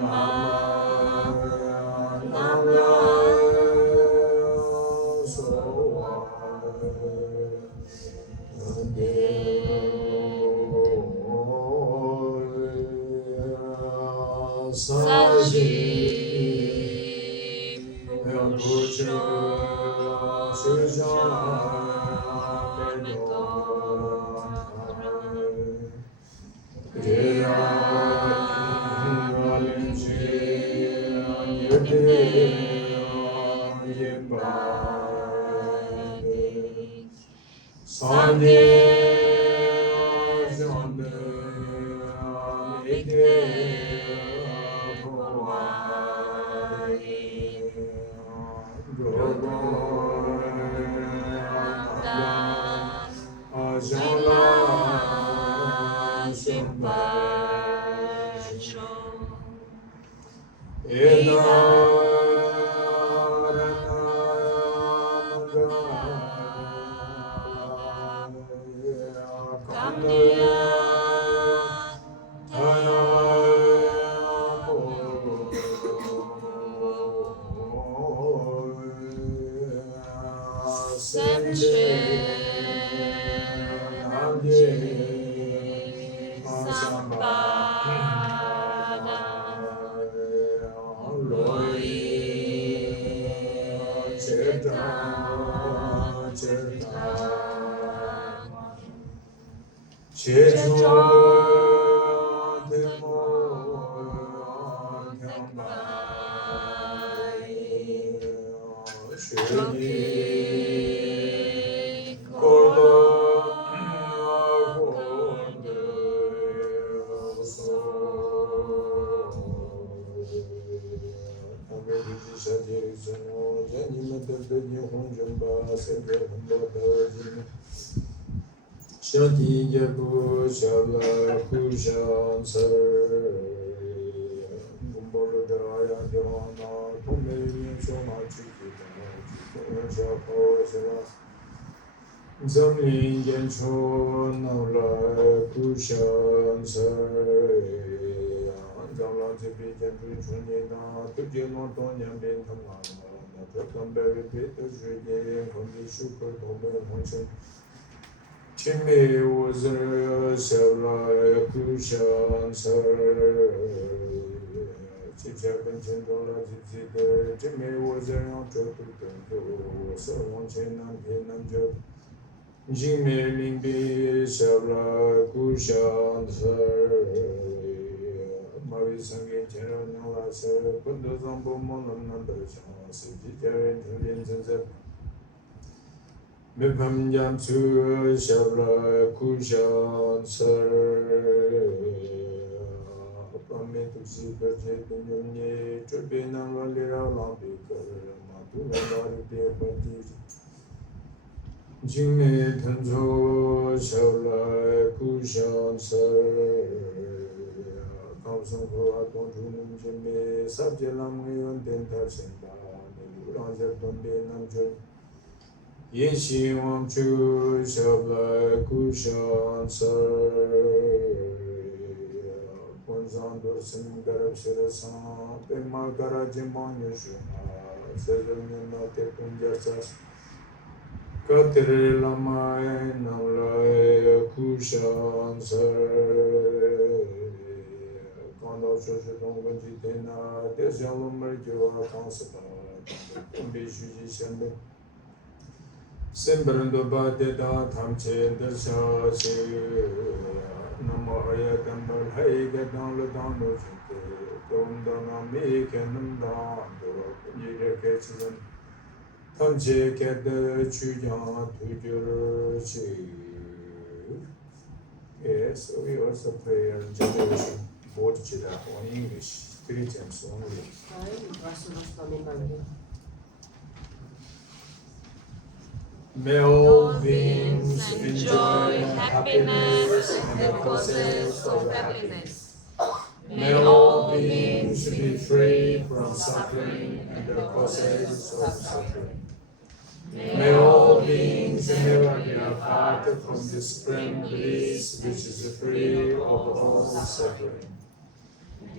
Lama 사지 부처 수자베도 그래야 인간인지 산에 전대 이게 보아이 고고한다 아절라 신발쇼 샤디게부 샤라 쿠샨서 곰보르다야 겨나 통메니 쇼마치기다 샤포세라 점링겐초 나라 쿠샨서 안장라지비겐부 존예나 투제노 돈냠빈 탐마나 나토캄베르 비토주게 건디슈크 도메 혼신 Chime was a Shala Kushan Sir Chichapan Chendola Zizida, Jimmy was a Chotu, so one Chenam Hinam Job. Jimmy Limbi Shala Kushan Sir Marisangi Cheranola Sir, put the Zombo Monam numbers, Sijitarin Julian. Mibam Jamsu Shabra Kushan Sir Pamitu Sibajet Yuni Tribina Valira Lambika Matula Varite Patis Jimmy Tanzo Shabra Kushan Sir Kamsan Kuaton Junum Jimmy Sabjalam Yon Dentar Senda Ranjab Tombe Namjur Yeshi Wamchu Shabla Kushan Sir Ponzando Singarab Shirasan Pema Garajimon Yeshua Selimina Tepunjasas Katri Lamai Namlai Kushan Sir Kondo Shoshidonga Jitena Desyalumar Jiva Kansapa Bishuji Shande Simbrando Badeda Tamche Dashashi Namaya Gambal Haiga down the down Dondana make and Nanda Yirakachian Tamche Ket the Chuyan Tujurushi. Yes, we also pray a generation Bודhիç்իટા on English 3 times only. May all beings enjoy happiness and the process of happiness. May all beings be free from suffering and the process of suffering. May all beings never be apart from the supreme bliss which is free of all suffering.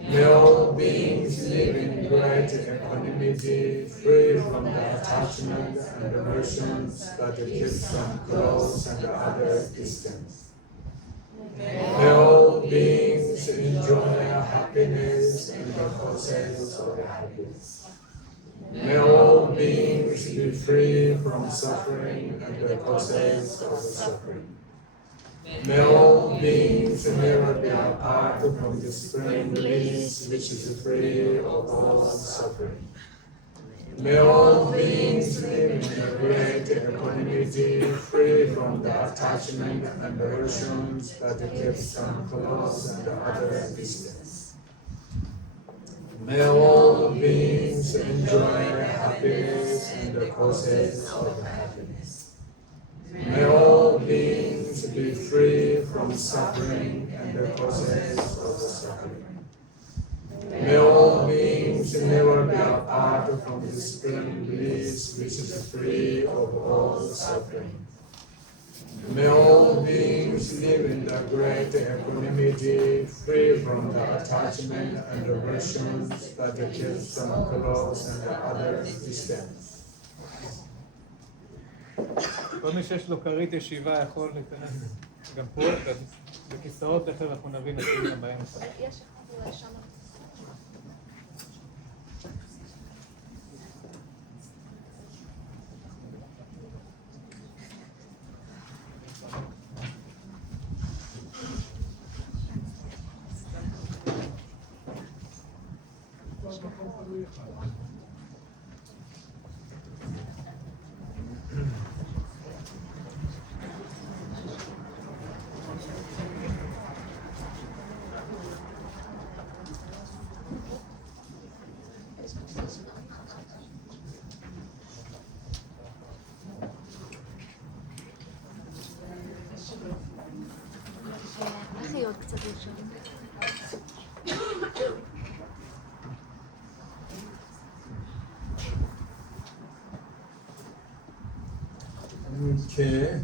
May all beings live in great equanimity, free from the attachment and aversions that keep them close and others distant. May all beings enjoy happiness and the causes of happiness. May all beings be free from suffering and the causes of suffering. May all beings never be apart from the supreme bliss which is free of all suffering. May all beings live in a great equanimity, free from the attachment and aversions that keep some close and the other distance. May all beings enjoy happiness and the causes of happiness. May all beings be free from suffering and the causes of suffering. May all beings never be apart from the supreme bliss which is free of all suffering. May all beings live in the great equanimity, free from the attachment and aversions that keep some close and the other distant. כל מי שיש לו כרית ישיבה יכול להיכנס גם פה, בכיסאות, תכף אנחנו נבין את זה גם באמצע. יש אחד אולי שם. Okay.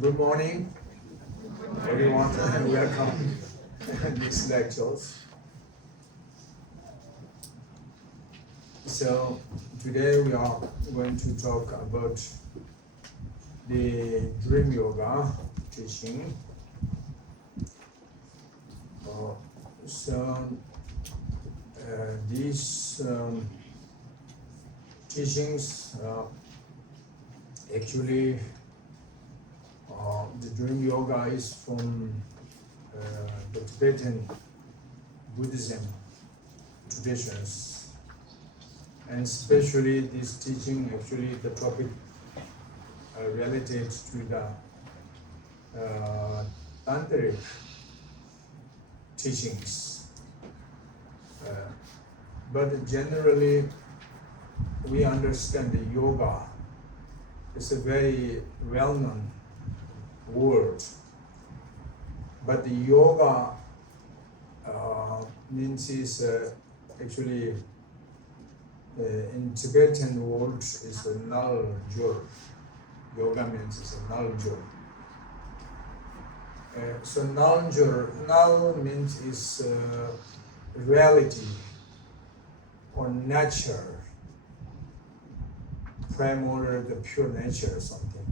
Good morning, everyone, and welcome to these lectures. So today we are going to talk about the dream yoga teaching. These teachings actually the dream yoga is from the Tibetan Buddhism traditions, and especially this teaching actually the topic related to the tantric teachings, but generally we understand the yoga is a very well-known word, but the yoga means is actually in Tibetan word is a null jur. Yoga means is a null jur. So null means is reality or nature, primordial, the pure nature or something.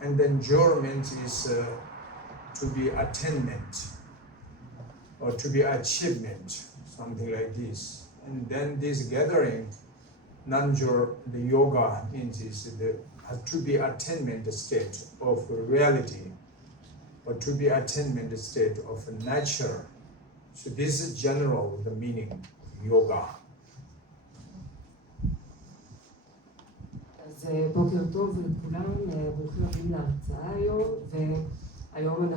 And then jur means is to be attainment or to be achievement, something like this. And then this gathering, non-jur, the yoga means is to be attainment state of reality or to be attainment state of nature. So this is general, the meaning of yoga. אז בוקר טוב לכולם, ברוכים הבאים להרצאה היום, והיום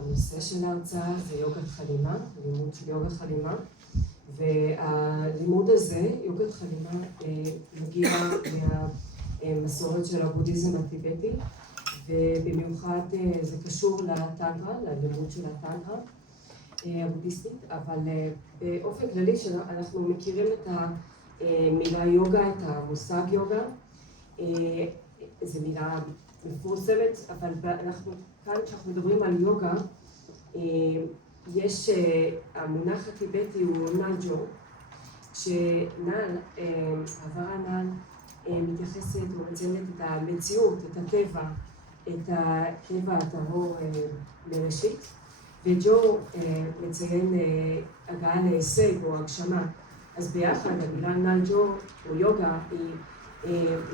הנושא של ההרצאה זה יוגת חלימה, לימוד של יוגת חלימה, והלימוד הזה, יוגת חלימה, מגיע מהמסורת של הבודהיזם הטיבטי, ובמיוחד זה קשור לטנטרה, ללימוד של הטנטרה הבודהיסטית, אבל באופן כללי שאנחנו מכירים את המילה יוגה, את המושג יוגה, זו מילה מפורסמת, אבל אנחנו כאן כשאנחנו מדברים על יוגה, יש, המונח הטיבטי הוא נאג'ו, שנעל, העבר הנעל מתייחסת או מציינת את המציאות, את הטבע הטהור מראשית, וג'ו מציין הגעה להישג או הגשמה. אז ביחד המילה נאג'ו או יוגה היא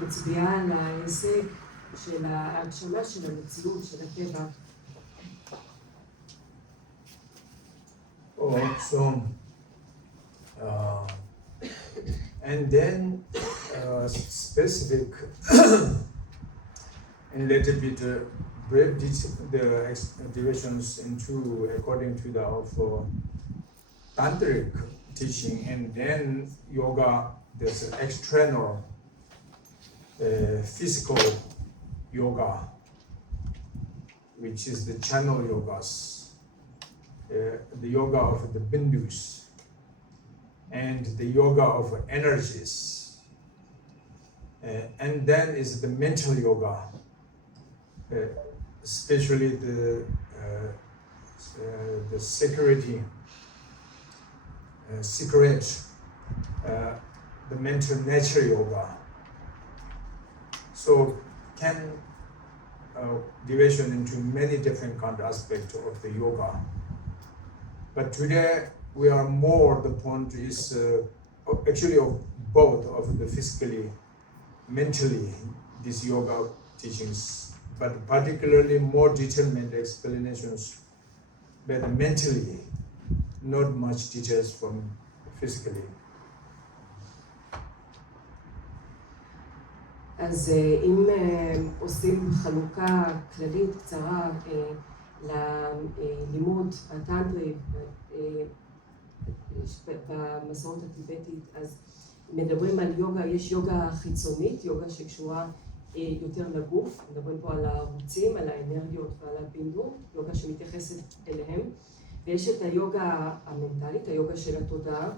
מצביעה על ההישג של ההגשמה של המציאות, של הטבע. So, and then specific and little bit break the divisions into according to the tantric teaching, and then yoga. There's an external physical yoga, which is the channel yogas. The yoga of the bindus and the yoga of energies, and then is the mental yoga, especially the security, the mental nature yoga. So can division into many different kind of aspects of the yoga. But today we are more, the point is actually of both of the physically, mentally, these yoga teachings, but particularly more detailed explanations, but mentally, not much details from physically. אז אם עושים חלוקה כללית קצרה ללימוד הטנטרי במסורת הטיבטית, אז מדברים על יוגה, יש יוגה חיצונית, יוגה שקשורה יותר לגוף, מדברים פה על הערוצים, על האנרגיות ועל הבינדור, יוגה שמתייחסת אליהם, ויש את היוגה המנטלית, היוגה של התודעה,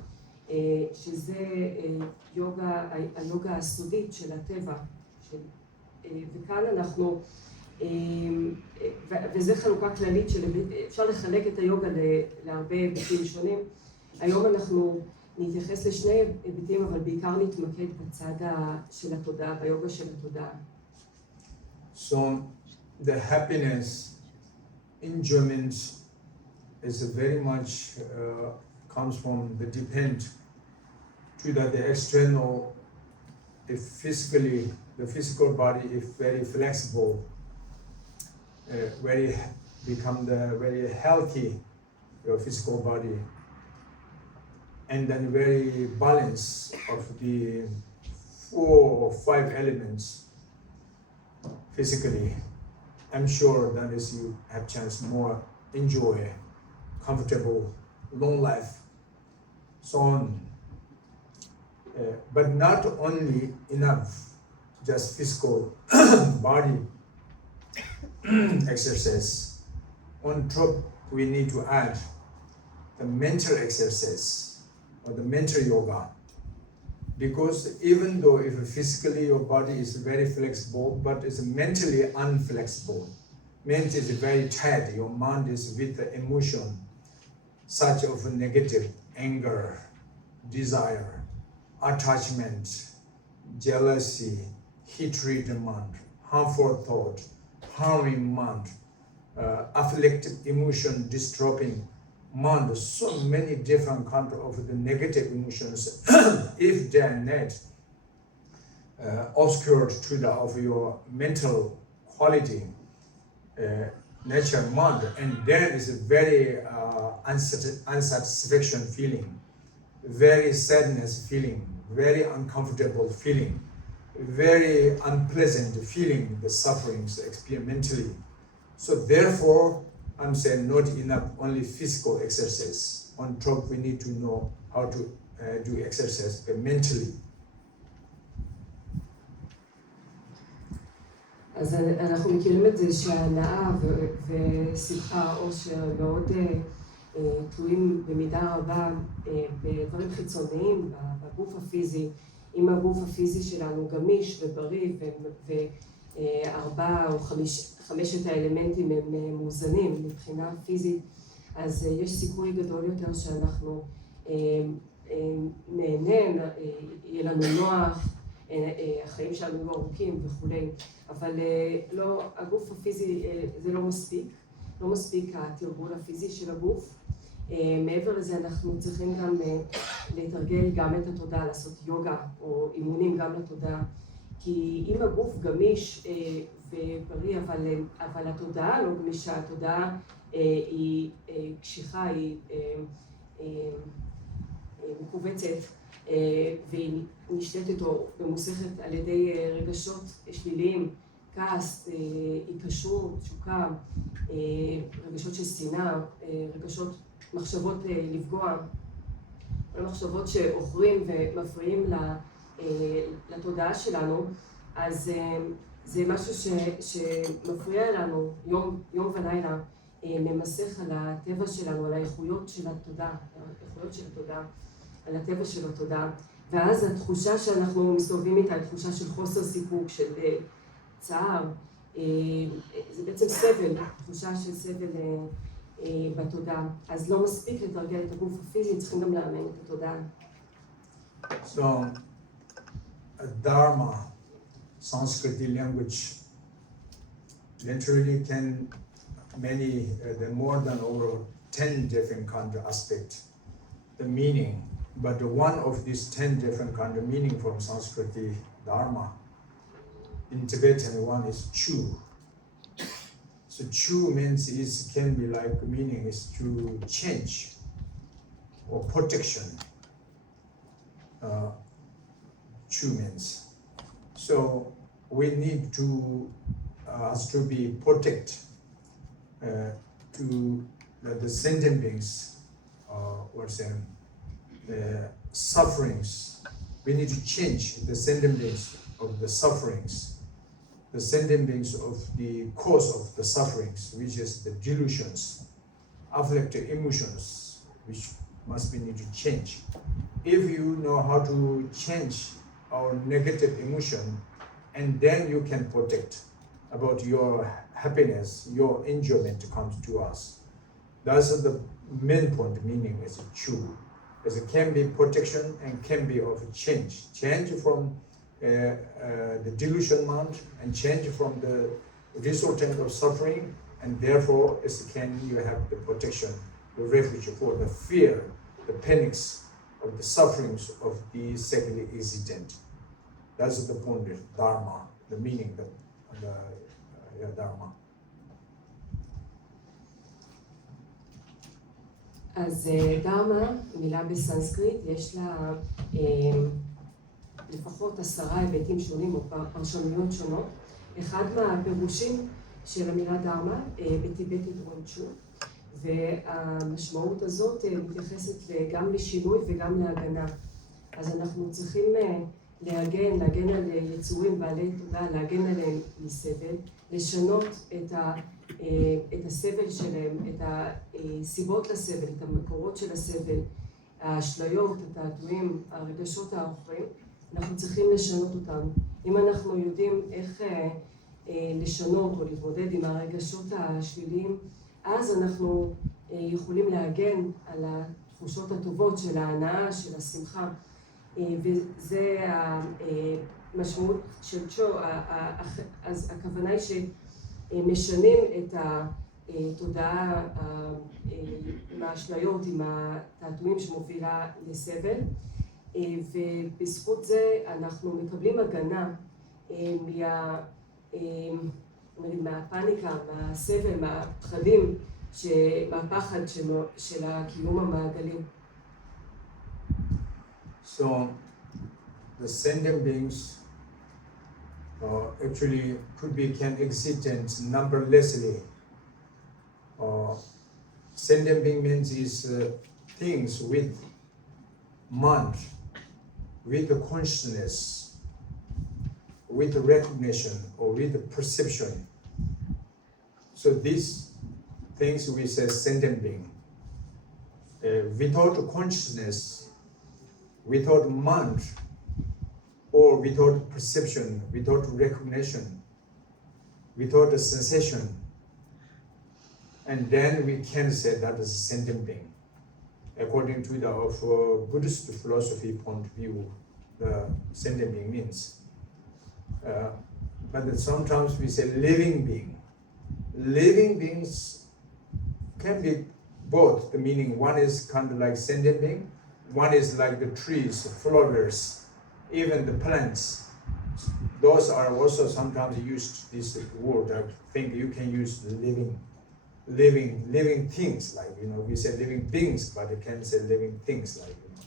שזה היוגה הסודית של הטבע, וכאן אנחנו, וזה חלוקה כללית שאפשר לחלק את היוגה להרבה היבטים שונים. היום אנחנו נתייחס לשני היבטים, אבל בעיקר נתמקד בצד של התודעה, ביוגה של התודעה. So the happiness, enjoyment is very much comes from the depend to the external, if physically, the physical body is very flexible, become the very healthy, your physical body, and then very balance of the 4 or 5 elements physically. I'm sure that is you have chance more enjoy, comfortable, long life, so on. But not only enough, just physical body exercise. On top, we need to add the mental exercise or the mental yoga. Because even though if physically your body is very flexible, but it's mentally unflexible. Ment is very tight, your mind is with the emotion, such of negative, anger, desire, attachment, jealousy, hatred mind, harmful thought, harming mind, afflicted emotion, disturbing mind, so many different kinds of the negative emotions, if they are not obscured to the of your mental quality, nature mind, and there is a very unsatisfaction feeling, very sadness feeling, very uncomfortable feeling, very unpleasant feeling, the sufferings experimentally. So therefore, I'm saying not enough only physical exercise. On top, we need to know how to do exercise, but mentally. אז אנחנו מכירים את זה שההנאה ושמחה, עושר, מאוד תלויים במידה רבה בדברים חיצוניים, בגוף הפיזי. אם הגוף הפיזי שלנו גמיש ובריא ו4 או 5 האלמנטים הם מאוזנים מבחינה פיזית, אז יש סיכוי גדול יותר שאנחנו נהנה, יהיה לנו נוח, החיים שלנו יהיו ארוכים וכו'. אבל לא, הגוף הפיזי זה לא מספיק. לא מספיק התרגול הפיזי של הגוף. מעבר לזה אנחנו צריכים גם לתרגל גם את התודעה, לעשות יוגה או אימונים גם לתודעה. כי אם הגוף גמיש ובריא, אבל התודעה לא גמישה, התודעה היא קשיחה, היא מכווצת, והיא נשלטת או ממוסכת על ידי רגשות שליליים, כעס, היקשרות, תשוקה, רגשות של שנאה, רגשות, מחשבות לפגוע, מחשבות שעוכרים ומפריעים לתודעה שלנו, אז זה משהו שמפריע לנו יום ולילה, ממסך על הטבע שלנו, על האיכויות של התודעה, על הטבע של התודעה, ואז התחושה שאנחנו מסתובבים איתה, התחושה של חוסר סיפוק, של צער, זה בעצם סבל, תחושה של סבל בתודעה. אז לא מספיק לתרגל את הגוף הפיזי, צריכים גם לאמן את התודעה. So, Dharma, Sanskrit language, literally can there are more than over 10 different kind of aspects, the meaning. But one of these 10 different kind of meaning from Sanskrit Dharma, in Tibetan one is chu. So chu means can be like meaning is to change or protection. Chu means. So we need to us to be protect to the sentient beings sufferings. We need to change the sentient beings of the sufferings, the sentient beings of the cause of the sufferings, which is the delusions, afflicted emotions, which must be need to change. If you know how to change our negative emotion, and then you can protect about your happiness, your enjoyment comes to us. That's the main point, meaning is true. As it can be protection and can be of change. Change from the delusion mind and change from the resultant of suffering, and therefore you have the protection, the refuge for the fear, the panics of the sufferings of the second existent. That's the point of Dharma, the meaning of the Dharma. אז דרמה, מילה בסנסקריט, יש לה לפחות 10 היבטים שונים או פרשנויות שונות. אחד מהפירושים של המילה דרמה בטיבטית רונצ'ו, והמשמעות הזאת מתייחסת גם לשינוי וגם להגנה. אז אנחנו צריכים להגן על יצורים בעלי תודעה, להגן עליהם מסבל, לשנות את הסבל שלהם, את הסיבות לסבל, את המקורות של הסבל, האשליות, התעתועים, הרגשות העוכרים, אנחנו צריכים לשנות אותם. אם אנחנו יודעים איך לשנות או להתמודד עם הרגשות השליליים, אז אנחנו יכולים להגן על התחושות הטובות של ההנאה, של השמחה. וזה המשמעות של צ'ו. אז הכוונה היא שמשנים את התודעה עם האשליות, עם התעתועים שמובילה לסבל, ובזכות זה אנחנו מקבלים הגנה מהפאניקה, מהסבל, מהפחדים, מהפחד של הקיום המעגלי. So, the sentient beings actually can exist numberlessly. Sentient being means things with mind, with the consciousness, with the recognition or with the perception. So these things we say sentient being. Without consciousness, without mind, or without perception, without recognition, without a sensation, and then we can say that is a sentient being. According to the Buddhist philosophy point of view, the sentient being means. But sometimes we say living being. Living beings can be both, the meaning one is kind of like sentient being, one is like the trees, flowers, even the plants. Those are also sometimes used this word. I think you can use living things, like, you know, we say living beings, but you can say living things, like, you know.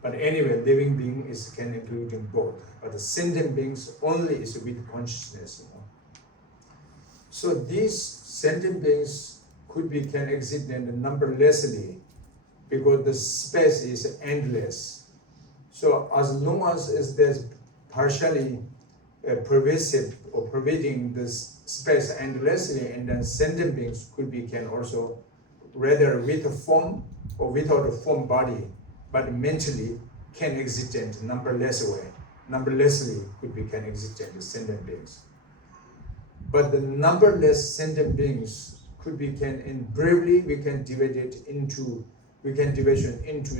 But anyway, living being can include in both. But the sentient beings only is with consciousness, you know. So these sentient beings can exist in numberlessly, because the space is endless. So as long as there's partially pervasive or pervading this space endlessly, and then sentient beings can also, rather with a form or without a form body, but mentally can exist in numberless way. Numberlessly can exist in the sentient beings. But the numberless sentient beings briefly we can divide it into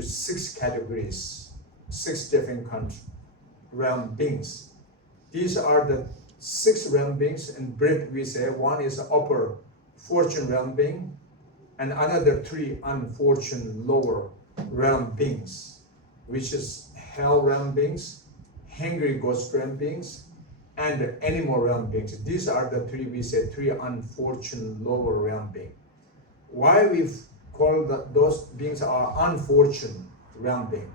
6 categories, 6 different realm beings. These are the 6 realm beings. In brief, we say one is upper fortune realm being, and another 3 unfortunate lower realm beings, which is hell realm beings, hungry ghost realm beings, and animal realm beings. These are the 3 unfortunate lower realm beings. Why we call those beings are unfortunate realm beings?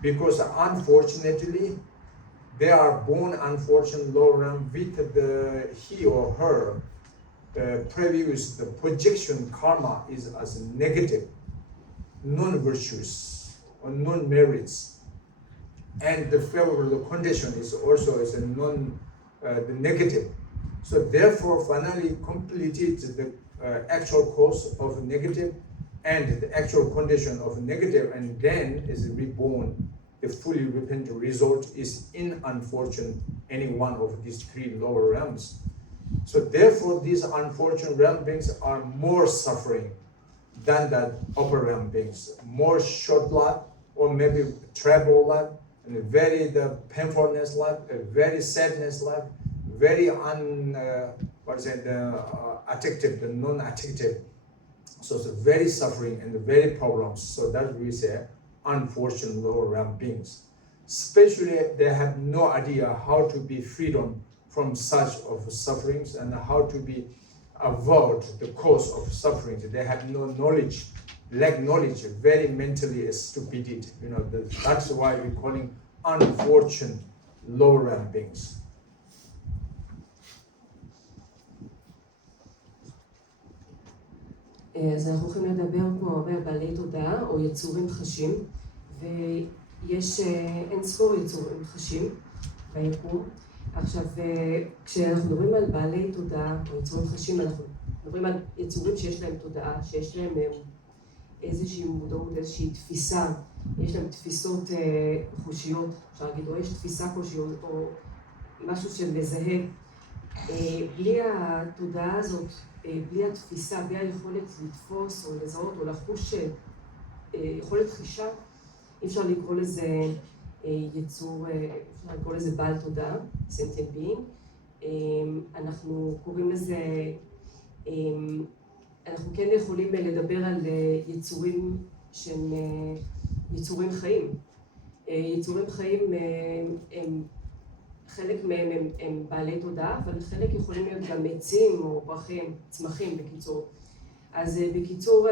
Because unfortunately, they are born unfortunate lower realm with he or her previous the projection karma is as negative, non-virtuous or non-merits, and the favorable condition is also as a the negative. So therefore, finally completed the actual cause of negative and the actual condition of negative, and then is reborn. The fully repentant result is in unfortunate any one of these 3 lower realms. So therefore, these unfortunate realm beings are more suffering than the upper realm beings. More short life, or maybe trouble life, and very the painfulness life, a very sadness life, very addictive, the non-addictive. So it's very suffering and very problems. So that we say unfortunate lower realm beings. Especially they have no idea how to be freedom from such of sufferings and how to be avoid the cause of sufferings. They have no knowledge, lack knowledge, very mentally stupidity. You know, that's why we're calling unfortunate lower realm beings. אז אנחנו הולכים לדבר פה הרבה בעלי תודעה או יצורים חשים, ויש אין ספור יצורים חשים ביקום. עכשיו, כשאנחנו מדברים על בעלי תודעה או יצורים חשים, אנחנו מדברים על יצורים שיש להם תודעה, שיש להם איזושהי מודעות, איזושהי תפיסה, יש להם תפיסות חושיות, אפשר להגיד, או יש תפיסה חושיות, או משהו שמזהה. בלי התודעה הזאת, בלי התפיסה, בלי היכולת לתפוס או לזהות או לחוש יכולת חישה, אי אפשר לקרוא לזה יצור, אפשר לקרוא לזה בעל תודעה, sentient being. אנחנו קוראים לזה, אנחנו כן יכולים לדבר על יצורים שהם יצורים חיים. יצורים חיים הם חלק מהם הם בעלי תודעה, אבל חלק יכולים להיות גם עצים או פרחים, צמחים בקיצור. אז בקיצור,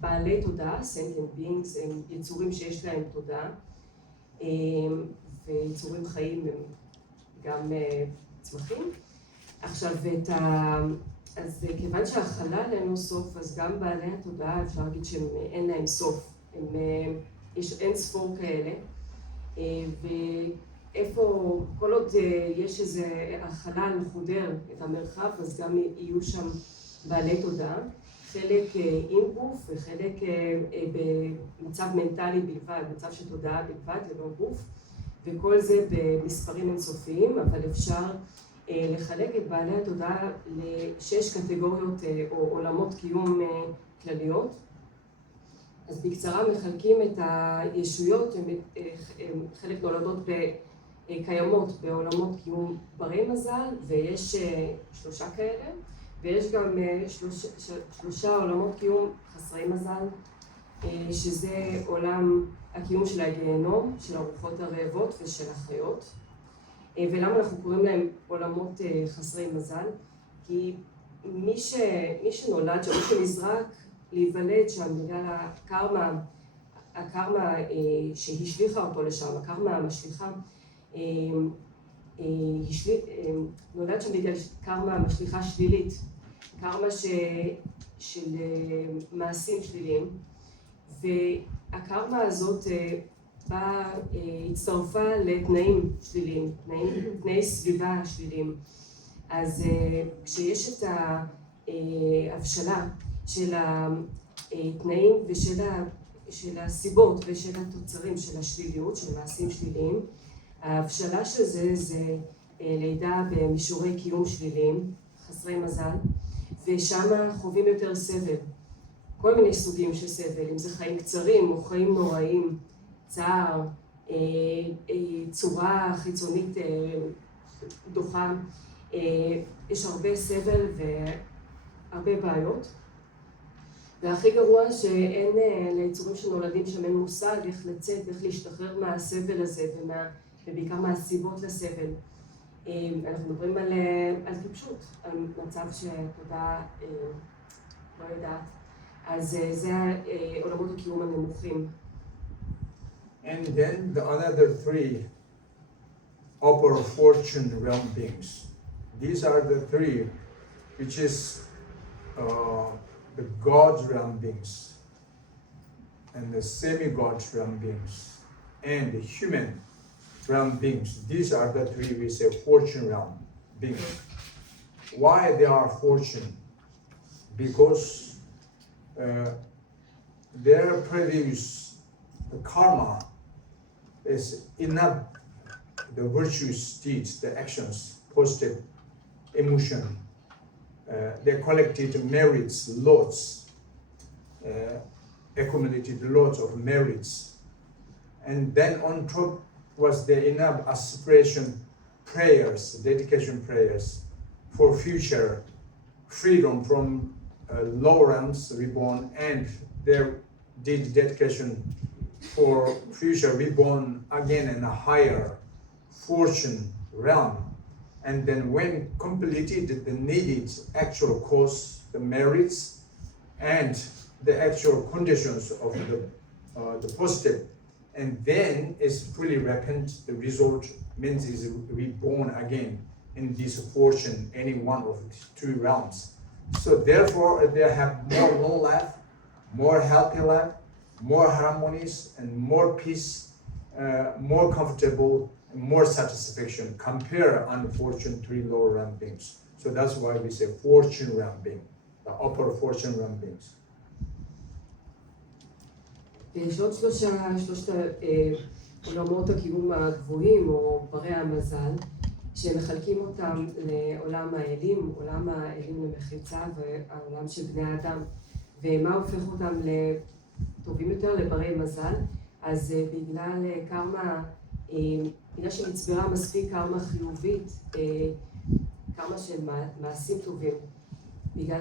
בעלי תודעה, sentient beings, הם יצורים שיש להם תודעה, ויצורים חיים הם גם צמחים. עכשיו, אז כיוון שהחלל אין לו סוף, אז גם בעלי התודעה, אפשר להגיד שאין להם סוף. יש אין ספור כאלה, איפה, כל עוד יש איזה החלל חודר את המרחב, אז גם יהיו שם בעלי תודעה, חלק עם גוף וחלק במצב מנטלי בלבד, מצב של תודעה בלבד ללא גוף, וכל זה במספרים אינסופיים, אבל אפשר לחלק את בעלי התודעה ל6 קטגוריות או עולמות קיום כלליות. אז בקצרה מחלקים את הישויות, חלק נולדות קיימות בעולמות קיום ברי מזל, ויש 3 כאלה, ויש גם שלושה עולמות קיום חסרי מזל, שזה עולם הקיום של הגיהנום, של הרוחות הרעבות ושל החיות. ולמה אנחנו קוראים להם עולמות חסרי מזל? כי מי שנולד שם, מי שנזרק להיוולד שם בגלל הקרמה שהשליחה אותו לשם, הקרמה המשליחה, נולד שם בגלל קרמה משליחה שלילית, קרמה של מעשים שליליים, והקרמה הזאת הצטרפה לתנאים שליליים, תנאי סביבה שליליים. אז כשיש את ההבשלה של התנאים ושל הסיבות ושל התוצרים של השליליות, של מעשים שליליים, ההבשלה של זה לידה במישורי קיום שליליים, חסרי מזל, ושם חווים יותר סבל. כל מיני סוגים של סבל, אם זה חיים קצרים או חיים נוראים, צער, צורה חיצונית דוחה, יש הרבה סבל והרבה בעיות. והכי גרוע שאין ליצורים שנולדים שם אין מושג איך לצאת, איך להשתחרר מהסבל הזה ובעיקר מהסיבות לסבל. אנחנו מדברים על טיפשות, על מצב שתודה לא יודעת. אז זה עולמות הקיום הנמוכים. And then the another three upper fortune realm beings. These are the three, which is the God's realm beings, and the semi-God realm beings, and the human realm beings. These are the three we say fortune realm beings. Why they are fortune? Because their previous karma is enough, the virtuous deeds, the actions, positive emotion, they collected merits, lots, accumulated lots of merits, and then on top was the enough aspiration prayers, dedication prayers for future freedom from lower realms reborn, and their did dedication for future reborn again in a higher fortune realm. And then when completed the needed actual cause, the merits, and the actual conditions of the positive, and then is fully reckoned, the result means is reborn again in this fortune, any one of these two realms. So therefore they have more long life, more healthy life, more harmonious and more peace, more comfortable, and more satisfaction compare unfortunate three lower realm beings. So that's why we say fortune realm being, the upper fortune realm beings. יש עוד שלושת עולמות הקיום הגבוהים או ברי המזל, שמחלקים אותם לעולם האלים, עולם האלים למחיצה והעולם של בני האדם. ומה הופך אותם לטובים יותר, לברי מזל? אז בגלל קרמה, בגלל שנצברה מספיק קרמה חיובית, קרמה של מעשים טובים, בגלל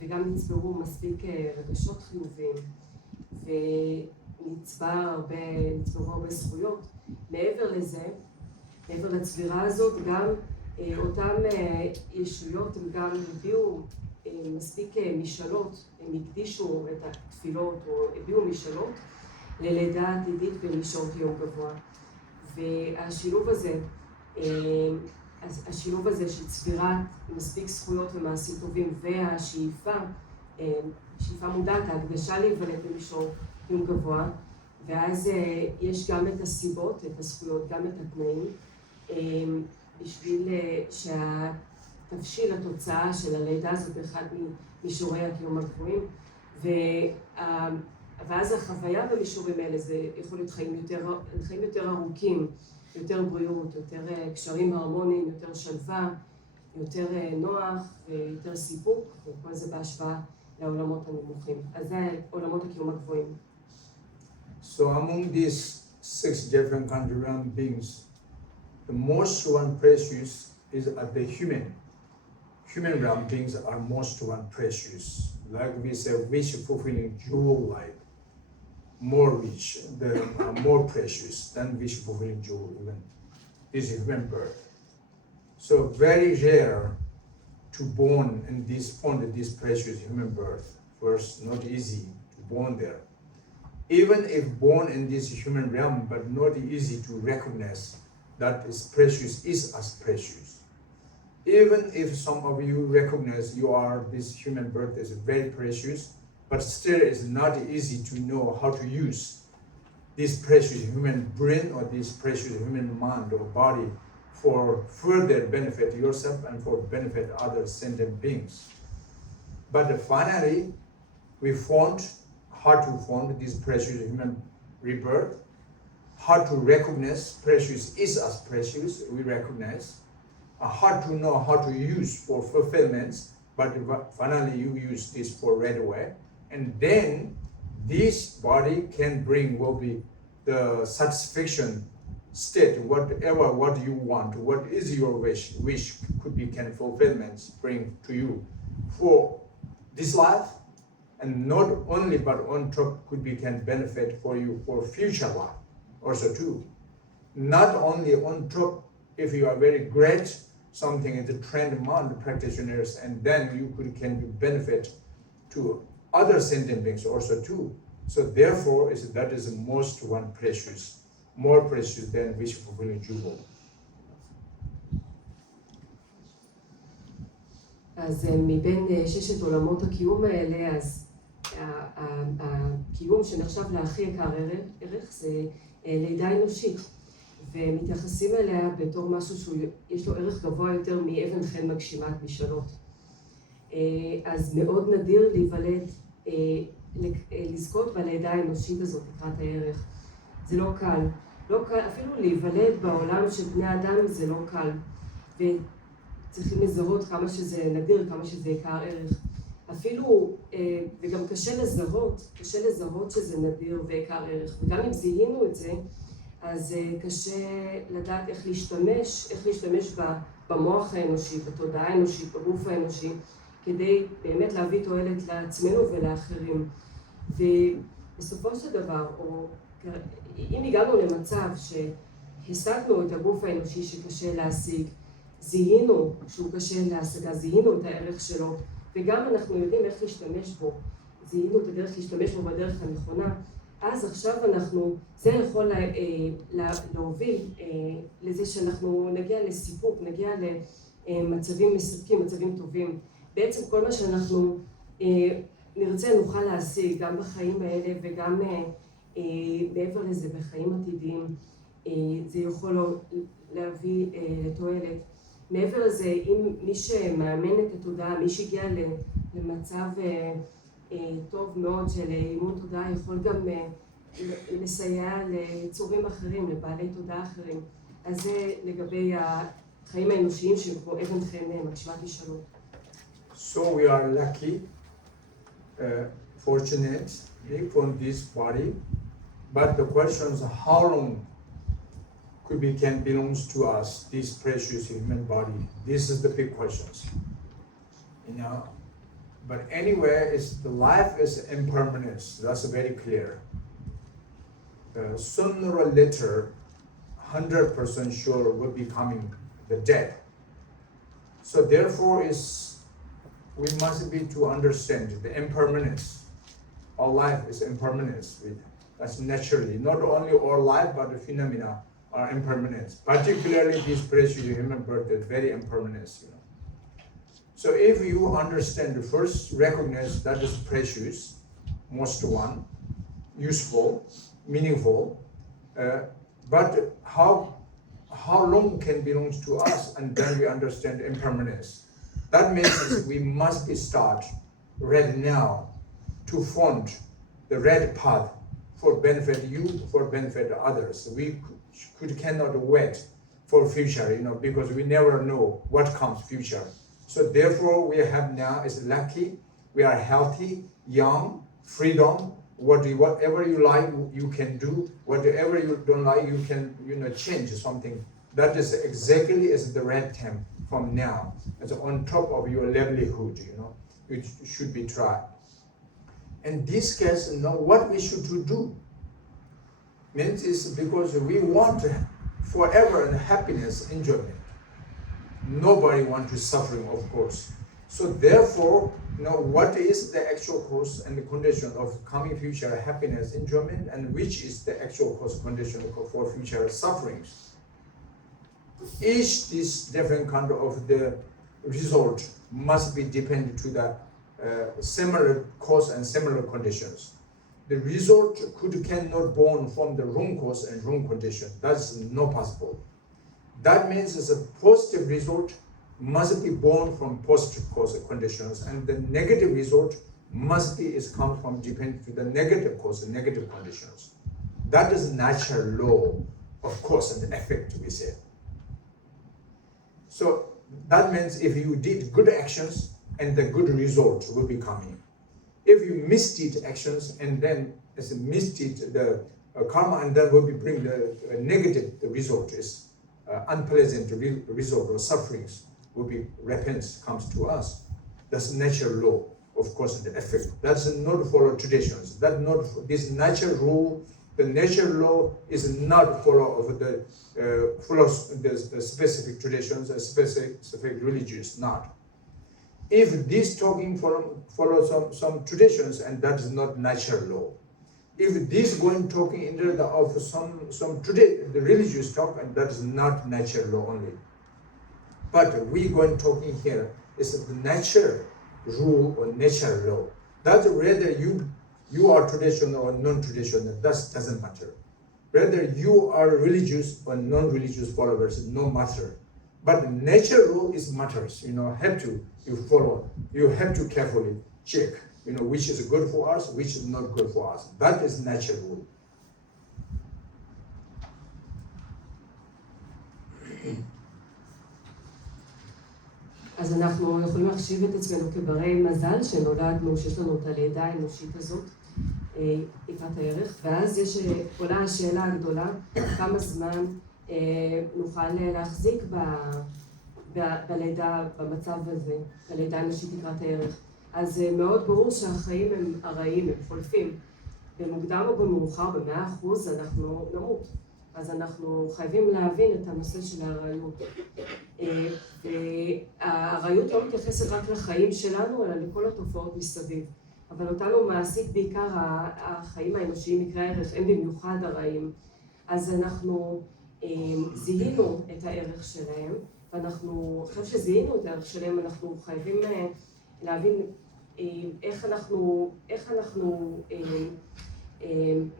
וגם נצברו מספיק רגשות חיוביים, ונצברו הרבה זכויות. מעבר לזה, מעבר לצבירה הזאת, גם אותם ישויות הם גם הביאו מספיק משאלות, הם הקדישו את התפילות או הביאו משאלות ללידה עתידית במישור יום גבוה. והשילוב הזה של צבירת מספיק זכויות ומעשים טובים והשאיפה, שאיפה מודעת, ההקדשה להיוולד במישור יום גבוה, ואז יש גם את הסיבות, את הזכויות, גם את התנאים, בשביל שהתבשיל, התוצאה של הלידה הזאת באחד ממישורי הקיום הגבוהים, ואז החוויה במישורים האלה זה יכול להיות חיים יותר ארוכים, יותר בריאות, יותר קשרים הרמוניים, יותר שלווה, יותר נוח ויותר סיפוק, וכל זה בהשוואה לעולמות הנמוכים. אז זה עולמות הקיום הגבוהים. So among these 6 different country realm beings, the most one precious is the human human realm beings are most one precious. Like we say, wish fulfilling jewel like. More rich, more precious than wish fulfilling jewel even. This human birth. So very rare to born in this precious human birth. First, not easy to born there. Even if born in this human realm, but not easy to recognize that is precious is as precious. Even if some of you recognize this human birth is very precious, but still it's not easy to know how to use this precious human brain or this precious human mind or body for further benefit yourself and for benefit other sentient beings. But finally, we found how to find this precious human rebirth, how to recognize precious is as precious, we recognize, how to know how to use for fulfillments, but finally you use this for right away, and then this body will be the satisfaction state, what you want, what is your wish can fulfillments bring to you for this life, and not only but on top can benefit for you for future life also too. Not only on top, if you are very great, something in the trend among practitioners, and then you can benefit to other sentient beings also too. So therefore, that is the most one precious, more precious than wish fulfilling jewel. אז מבין ששת עולמות הקיום האלה, אז הקיום שנחשב להכי יקר ערך זה לידה אנושית, ומתייחסים אליה בתור משהו שיש לו ערך גבוה יותר מאבן חן מגשימת משאלות. אז מאוד נדיר להיוולד, לזכות בלידה האנושית הזאת לקראת הערך. זה לא קל. לא קל, אפילו להיוולד בעולם של בני אדם זה לא קל. וצריכים לזהות כמה שזה נדיר, כמה שזה יקר ערך. אפילו, וגם קשה לזהות שזה נדיר ויקר ערך. וגם אם זיהינו את זה, אז קשה לדעת איך להשתמש במוח האנושי, בתודעה האנושית, בגוף האנושי, כדי באמת להביא תועלת לעצמנו ולאחרים. ובסופו של דבר, אם הגענו למצב שהשגנו את הגוף האנושי שקשה להשיג, זיהינו שהוא קשה להשגה, זיהינו את הערך שלו, וגם אנחנו יודעים איך להשתמש בו, זיהינו את הדרך להשתמש בו בדרך הנכונה, אז עכשיו זה יכול להוביל לזה שאנחנו נגיע לסיפוק, נגיע למצבים מספקים, מצבים טובים. בעצם כל מה שאנחנו נרצה נוכל להשיג, גם בחיים האלה וגם מעבר לזה בחיים עתידיים, זה יכול להביא לתועלת. מעבר לזה, אם מי שמאמן את התודעה, מי שהגיע למצב טוב מאוד של אימון תודעה, יכול גם לסייע ליצורים אחרים, לבעלי תודעה אחרים. אז זה לגבי החיים האנושיים שכמו אבן חן מגשימת משאלות. So we are lucky, fortunate from this body, but the question is how long can belongs to us, this precious human body. This is the big questions, But anyway, the life is impermanence. That's very clear. Sooner or later, 100% sure will be coming the death. So therefore, we must be to understand the impermanence. Our life is impermanence. That's naturally not only our life, but the phenomena are impermanence. Particularly this precious human birth is very impermanence. So if you understand, first recognize that is precious, most one, useful, meaningful, but how long can belong to us, and then we understand impermanence. That means we must start right now to find the right path for benefit you, for benefit others. We cannot wait for future, because we never know what comes future. So therefore, we have now is lucky. We are healthy, young, freedom. Whatever you like, you can do. Whatever you don't like, you can change something That is exactly as the red temp from now. It's on top of your livelihood, you know, which should be tried. In this case, you know, what we should do means is because we want forever happiness, enjoyment. Nobody wants suffering, of course. So therefore, you know, what is the actual cause and the condition of coming future happiness, enjoyment, and which is the actual cause condition for future sufferings? Each this different kind of the result must be dependent to the similar cause and similar conditions. The result cannot born from the wrong cause and wrong condition. That's not possible. That means it's a positive result must be born from positive cause conditions, and the negative result must be come from dependent to the negative cause and negative conditions. That is natural law of cause and effect, we say. So that means if you did good actions, and the good result will be coming. If you misdid actions and then as a misdid the karma, and then will be bring the negative, the result is unpleasant result or sufferings will be repentance comes to us. That's natural law, of course, the effect. That's not follow traditions. That not this natural rule. The natural law is not follow of the the specific traditions, specific religions, not. If this talking follow some traditions, and that is not natural law. If this going talking into the of some the religious talk, and that is not natural law only. But we going talking here is the natural rule or natural law. That's whether you are traditional or non-traditional, that doesn't matter. Whether you are religious or non-religious followers, no matter. But natural rule is matters. You know, you follow. You have to carefully check. You know, which is good for us, which is not good for us. That is natural rule. אז אנחנו יכולים להחשיב את עצמנו כברי מזל שנולדנו, שיש לנו את הלידה האנושית הזאת, יפת הערך, ואז עולה השאלה הגדולה, כמה זמן נוכל להחזיק בלידה, במצב הזה, בלידה האנושית יקרת הערך. אז מאוד ברור שהחיים הם הרעים, הם חולפים. במוקדם או במאוחר, ב100% אנחנו נמות. אז אנחנו חייבים להבין את הנושא של הרעיות. והרעיות לא מתייחסת רק לחיים שלנו, אלא לכל התופעות מסביב. אבל אותנו מעסיק בעיקר החיים האנושיים יקרי הערך, הם במיוחד הרעים. אז אנחנו זיהינו את הערך שלהם, ואנחנו, אחרי שזיהינו את הערך שלהם, אנחנו חייבים להבין איך אנחנו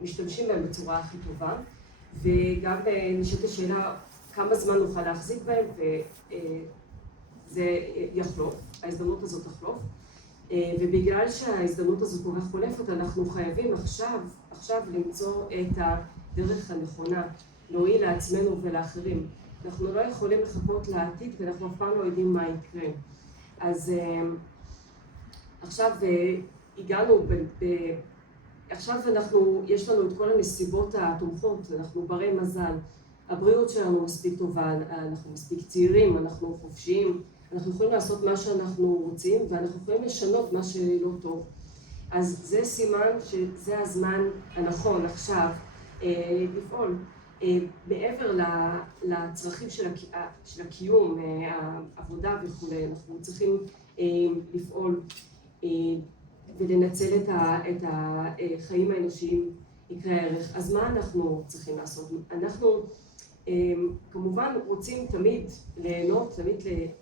משתמשים בהם בצורה הכי טובה. וגם נשאלת השאלה כמה זמן נוכל להחזיק בהם, וזה יחלוף, ההזדמנות הזאת תחלוף. ובגלל שההזדמנות הזאת כל כך חולפת, אנחנו חייבים עכשיו למצוא את הדרך הנכונה, להועיל לעצמנו ולאחרים. אנחנו לא יכולים לחכות לעתיד, כי אנחנו אף פעם לא יודעים מה יקרה. אז עכשיו הגענו עכשיו יש לנו את כל הנסיבות התומכות, אנחנו ברי מזל, הבריאות שלנו מספיק טובה, אנחנו מספיק צעירים, אנחנו חופשיים, אנחנו יכולים לעשות מה שאנחנו רוצים, ואנחנו יכולים לשנות מה שלא טוב. אז זה סימן שזה הזמן הנכון עכשיו לפעול. מעבר לצרכים של הקיום, העבודה וכו', אנחנו צריכים לפעול ולנצל את החיים האנושיים יקרי הערך. אז מה אנחנו צריכים לעשות? אנחנו כמובן רוצים תמיד ליהנות, תמיד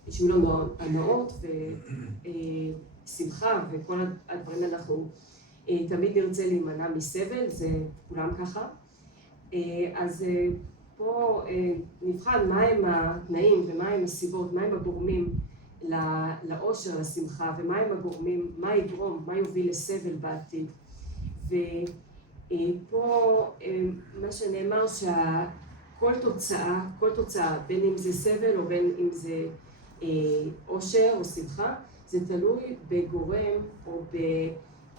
שיהיו לנו הנאות ושמחה וכל הדברים. אנחנו תמיד נרצה להימנע מסבל, זה כולם ככה. אז פה נבחן מהם התנאים ומהם הסיבות, מהם הגורמים לאושר, לשמחה, ומהם הגורמים, מה יגרום, מה יוביל לסבל בעתיד. ופה מה שנאמר שכל תוצאה, בין אם זה סבל או בין אם זה אושר או שמחה, זה תלוי בגורם או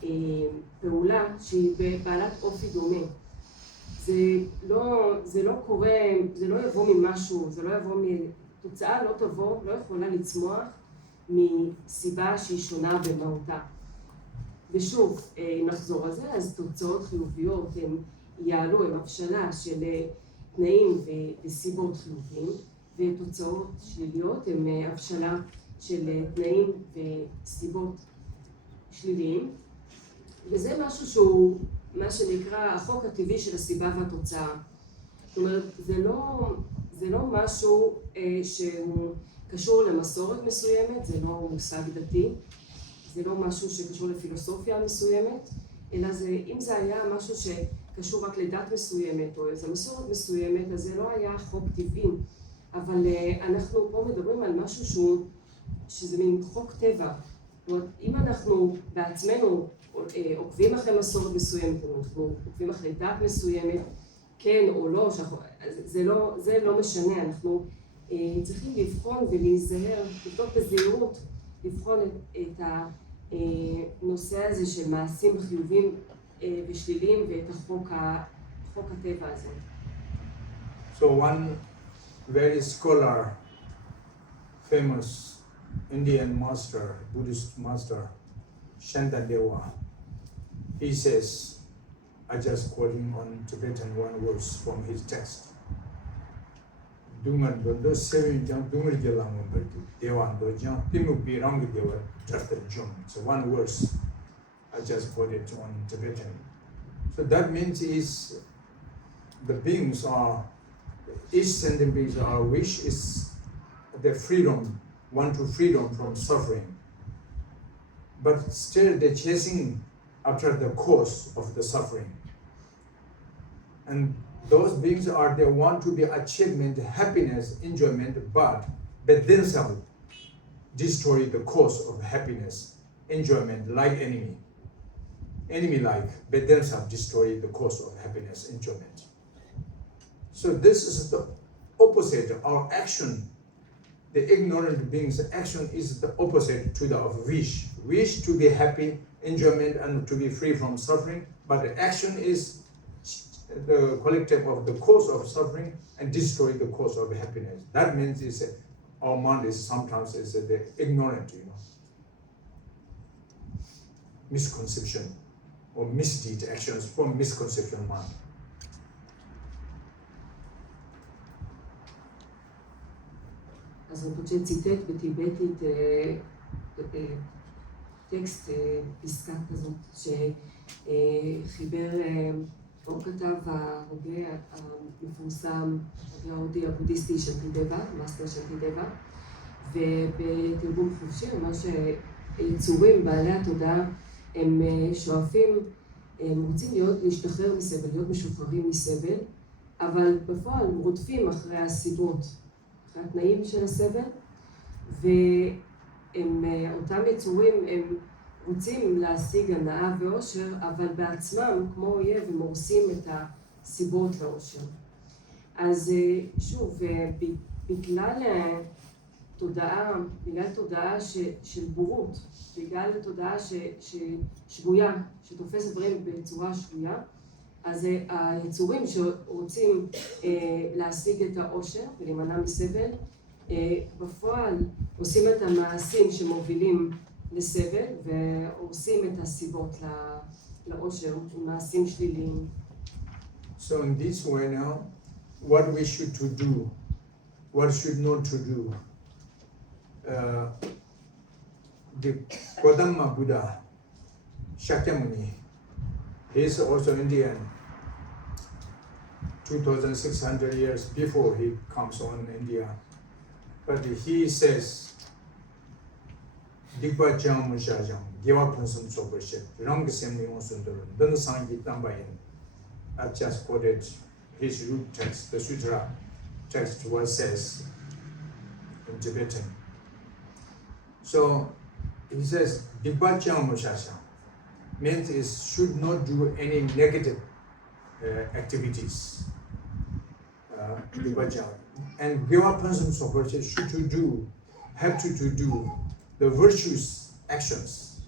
בפעולה שהיא בעלת אופי דומה. זה לא קורה, זה לא יבוא ממשהו, זה לא יבוא תוצאה לא תבוא, לא יכולה לצמוח מסיבה שהיא שונה במהותה. ושוב, אם נחזור על זה, אז תוצאות חיוביות הן יעלו, הן הבשלה של תנאים וסיבות חיוביים, ותוצאות שליליות הן הבשלה של תנאים וסיבות שליליים. וזה משהו שהוא מה שנקרא החוק הטבעי של הסיבה והתוצאה. זאת אומרת, זה לא משהו שהוא קשור למסורת מסוימת, זה לא מושג דתי, זה לא משהו שקשור לפילוסופיה מסוימת, אלא אם זה היה משהו שקשור רק לדת מסוימת או איזו מסורת מסוימת, אז זה לא היה חוק טבעי. אבל אנחנו פה מדברים על משהו שזה מין חוק טבע. זאת אומרת, אם אנחנו בעצמנו עוקבים אחרי מסורת מסוימת, או אנחנו עוקבים אחרי דת מסוימת, כן או לא, זה לא משנה, אנחנו צריכים לבחון ולהיזהר, לבדוק בזהירות, לבחון את הנושא הזה של מעשים חיוביים ושליליים ואת חוק הטבע הזה. So one very scholar, famous Indian master, Buddhist master, Shantadeva, he says, I just quoting on Tibetan one verse from his text. Dungan dondo seven jang dungar jalam berdu dewan do jang timu pirang dewa just jung. So one verse I just quoted on Tibetan. So that means is the beings are, each sentient beings are wish is the freedom, want to freedom from suffering. But still they're chasing after the cause of the suffering. And those beings they want to be achievement, happiness, enjoyment, but themselves destroy the cause of happiness, enjoyment, like enemy. Enemy like, but themselves destroy the cause of happiness, enjoyment. So this is the opposite. Our action, the ignorant beings' action is the opposite to the of wish. Wish to be happy, enjoyment, and to be free from suffering. But the action is the collective of the cause of suffering and destroy the cause of happiness. That means our mind is sometimes the ignorant, misconception or misdeed actions from misconception mind. אז רינפוצ'ה ציטט בטיבטית טקסט, פסקה כזאת, שחיבר או כתב ההוגה המפורסם, ההוגה ההודי הבודהיסטי שנתן, מאסטר שנתן, ובתרגום חופשי, ממש יצורים בעלי התודעה, הם שואפים, הם רוצים להשתחרר מסבל, להיות משוחררים מסבל, אבל בפועל הם רודפים אחרי הסיבות, אחרי התנאים של הסבל, ואותם יצורים הם רוצים להשיג הנאה ואושר, אבל בעצמם, כמו אויב, הם הורסים את הסיבות לאושר. אז שוב, בגלל תודעה של בורות, בגלל תודעה שגויה, שתופסת דברים בצורה שגויה, אז היצורים שרוצים להשיג את האושר ולהימנע מסבל, בפועל עושים את המעשים שמובילים לסבל והורסים את הסיבות לאושר ומעשים שליליים. So in this way now, what we should to do, what should not to do. The Gautama Buddha, Shakyamuni, he is also Indian. 2,600 years before he comes on India. But he says, Dikpa Jam Mushajam, Giva Pansum Sobershet, Rang Semni Sundaran, Dansangi Tambayan. I just quoted his root text, the sutra text, what says in Tibetan. So he says, Dikpa Jam Mushajam means it should not do any negative activities. And give up person should to do, have to do the virtuous actions.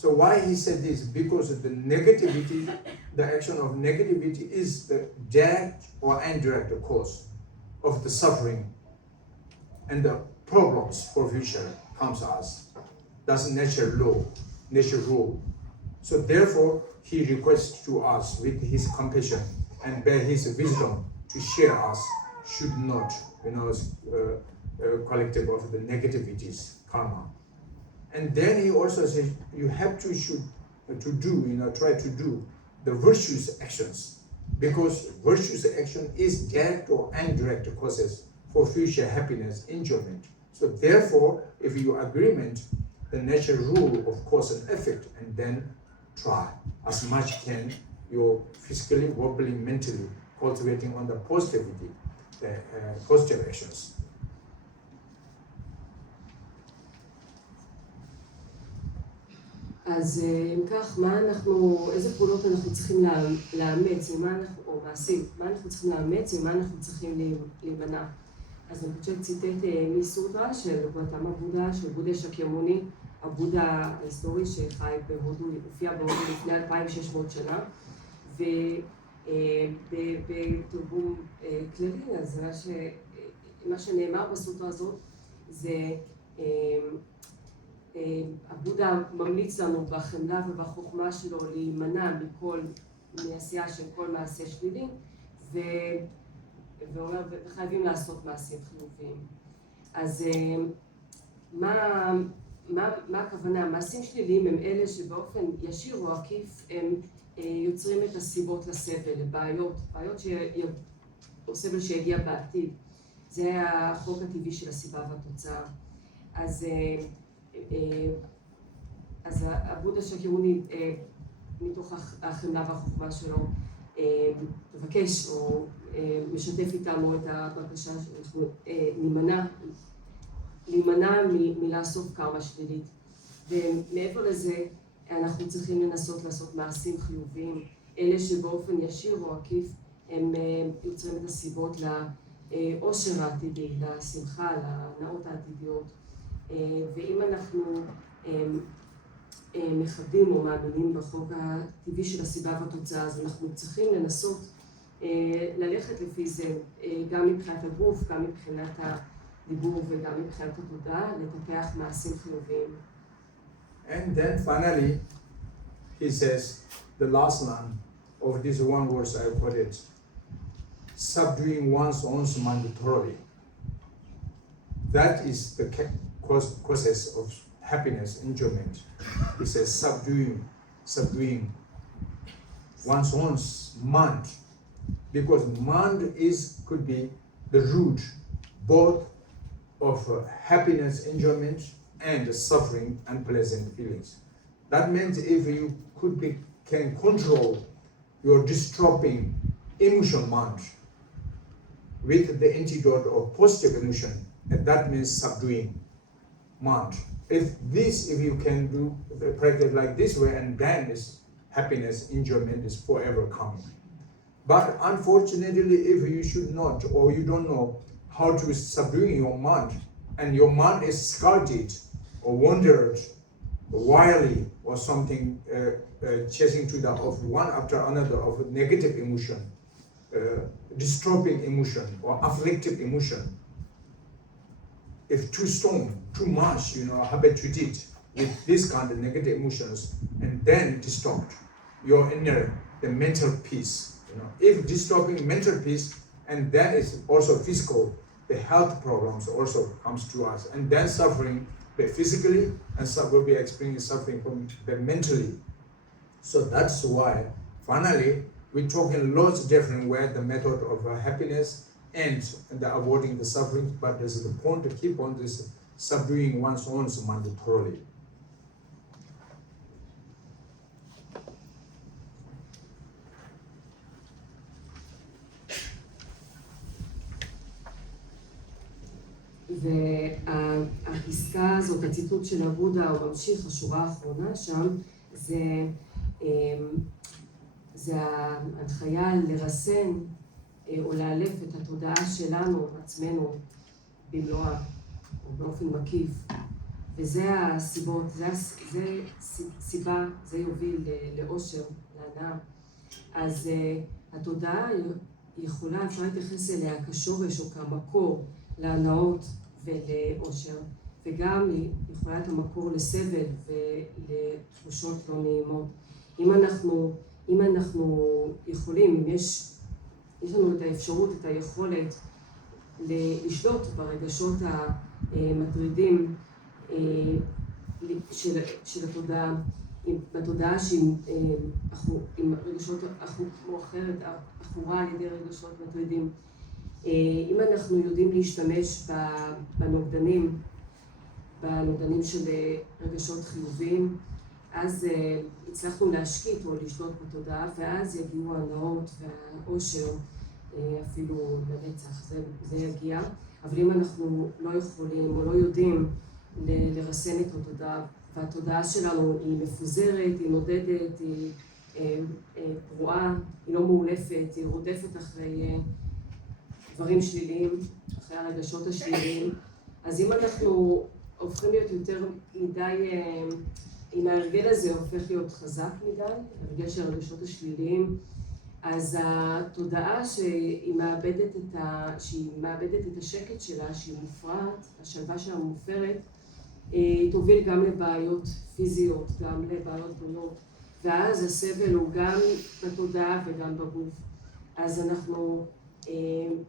So why he said this? Because the negativity, the action of negativity is the direct or indirect cause of the suffering and the problems for future comes to us. That's natural law, natural rule. So therefore, he requests to us with his compassion and by his wisdom to share us should not, collective of the negativities, karma. And then he also says you have to try to do the virtuous actions, because virtuous action is direct or indirect causes for future happiness, enjoyment. So therefore, if you agreement the natural rule of cause and effect, and then try as much can you're physically, verbally, mentally cultivating on the positivity, the positive actions. אז אם כך, איזה פעולות אנחנו צריכים לאמץ, או מעשים, מה אנחנו צריכים לאמץ ומה אנחנו צריכים להימנע. אז אני חושבת ציטט מסוטרה של גואטמה בודה, של בודה שקיימוני, הבודה ההיסטורי שחי בהודו, הופיע בהודו לפני 2,600 שנה, ובתרגום כללי, אז מה שנאמר בסוטרה הזאת זה הבודה ממליץ לנו בחמלה ובחוכמה שלו להימנע מעשייה של כל מעשה שלילי, ואומר, וחייבים לעשות מעשים חיוביים. אז מה הכוונה? מעשים שליליים הם אלה שבאופן ישיר או עקיף הם יוצרים את הסיבות לסבל, לבעיות, או סבל שיגיע בעתיד. זה החוק הטבעי של הסיבה והתוצאה. אז הבודה שקיימוני, מתוך החמלה והחוכמה שלו, מבקש או משתף איתנו את הבקשה שאנחנו להימנע מלעשות קרמה שלילית. ומעבר לזה, אנחנו צריכים לנסות לעשות מעשים חיוביים, אלה שבאופן ישיר או עקיף הם יוצרים את הסיבות לאושר העתידי, לשמחה, להנאות העתידיות. ואם אנחנו מכבדים או מאמינים בחוק הטבעי של הסיבה והתוצאה, אז אנחנו צריכים לנסות ללכת לפי זה, גם מבחינת הגוף, גם מבחינת הדיבור וגם מבחינת התודעה, לטפח מעשים חיוביים. And then finally, he says, the last line of this one verse I quoted, subduing one's own mind thoroughly. That is the causes of happiness, enjoyment. He says subduing one's own mind, because mind could be the root both of happiness, enjoyment, and suffering, unpleasant feelings. That means if you can control your disturbing emotional mind with the antidote of positive emotion, and that means subduing mind. If you can do the practice like this way, and then is happiness, enjoyment is forever coming. But unfortunately, if you should not, or you don't know how to subdue your mind, and your mind is scalded or wandered wildly or something, chasing to the of one after another of negative emotion, disturbing emotion or afflictive emotion. If too strong, too much, habituated with this kind of negative emotions, and then disturbed your inner, the mental peace. If disturbing mental peace, and then it's also physical, the health problems also comes to us, and then suffering physically, and will be experiencing suffering from the mentally. So that's why finally we're talking lots of different ways, the method of happiness and the avoiding the suffering, but there's the point to keep on this subduing one's own mind thoroughly. והפסקה הזאת, הציטוט של הבודה, הוא ממשיך, השורה האחרונה שם, זה ההנחיה לרסן או לאלף את התודעה שלנו, עצמנו, במלואה, או באופן מקיף. וזה הסיבות, זה סיבה, זה יוביל לאושר, להנאה. אז התודעה יכולה, אפשר להתייחס אליה כשורש או כמקור להנאות ולאושר, וגם היא יכולה להיות המקור לסבל ולתחושות לא נעימות. אם אנחנו יכולים, אם יש לנו את האפשרות, את היכולת לשלוט ברגשות המטרידים של התודעה, בתודעה עם רגשות כמו אחרת, אחורה על ידי רגשות מטרידים. אם אנחנו יודעים להשתמש בנוגדנים של רגשות חיוביים, אז הצלחנו להשקיט או לשלוט בתודעה, ואז יגיעו ההנאות והאושר אפילו לנצח, זה יגיע. אבל אם אנחנו לא יכולים או לא יודעים לרסן את התודעה, והתודעה שלנו היא מפוזרת, היא נודדת, היא פרועה, היא לא מאולפת, היא רודפת אחרי דברים שליליים, אחרי הרגשות השליליים, אז אם אנחנו הופכים להיות יותר מדי, אם ההרגל הזה הופך להיות חזק מדי, הרגל של הרגשות השליליים, אז התודעה שהיא מאבדת את השקט שלה, שהיא מופרעת, השלווה שלה מופרת, היא תוביל גם לבעיות פיזיות, גם לבעיות בריאות, ואז הסבל הוא גם בתודעה וגם בגוף. אז אנחנו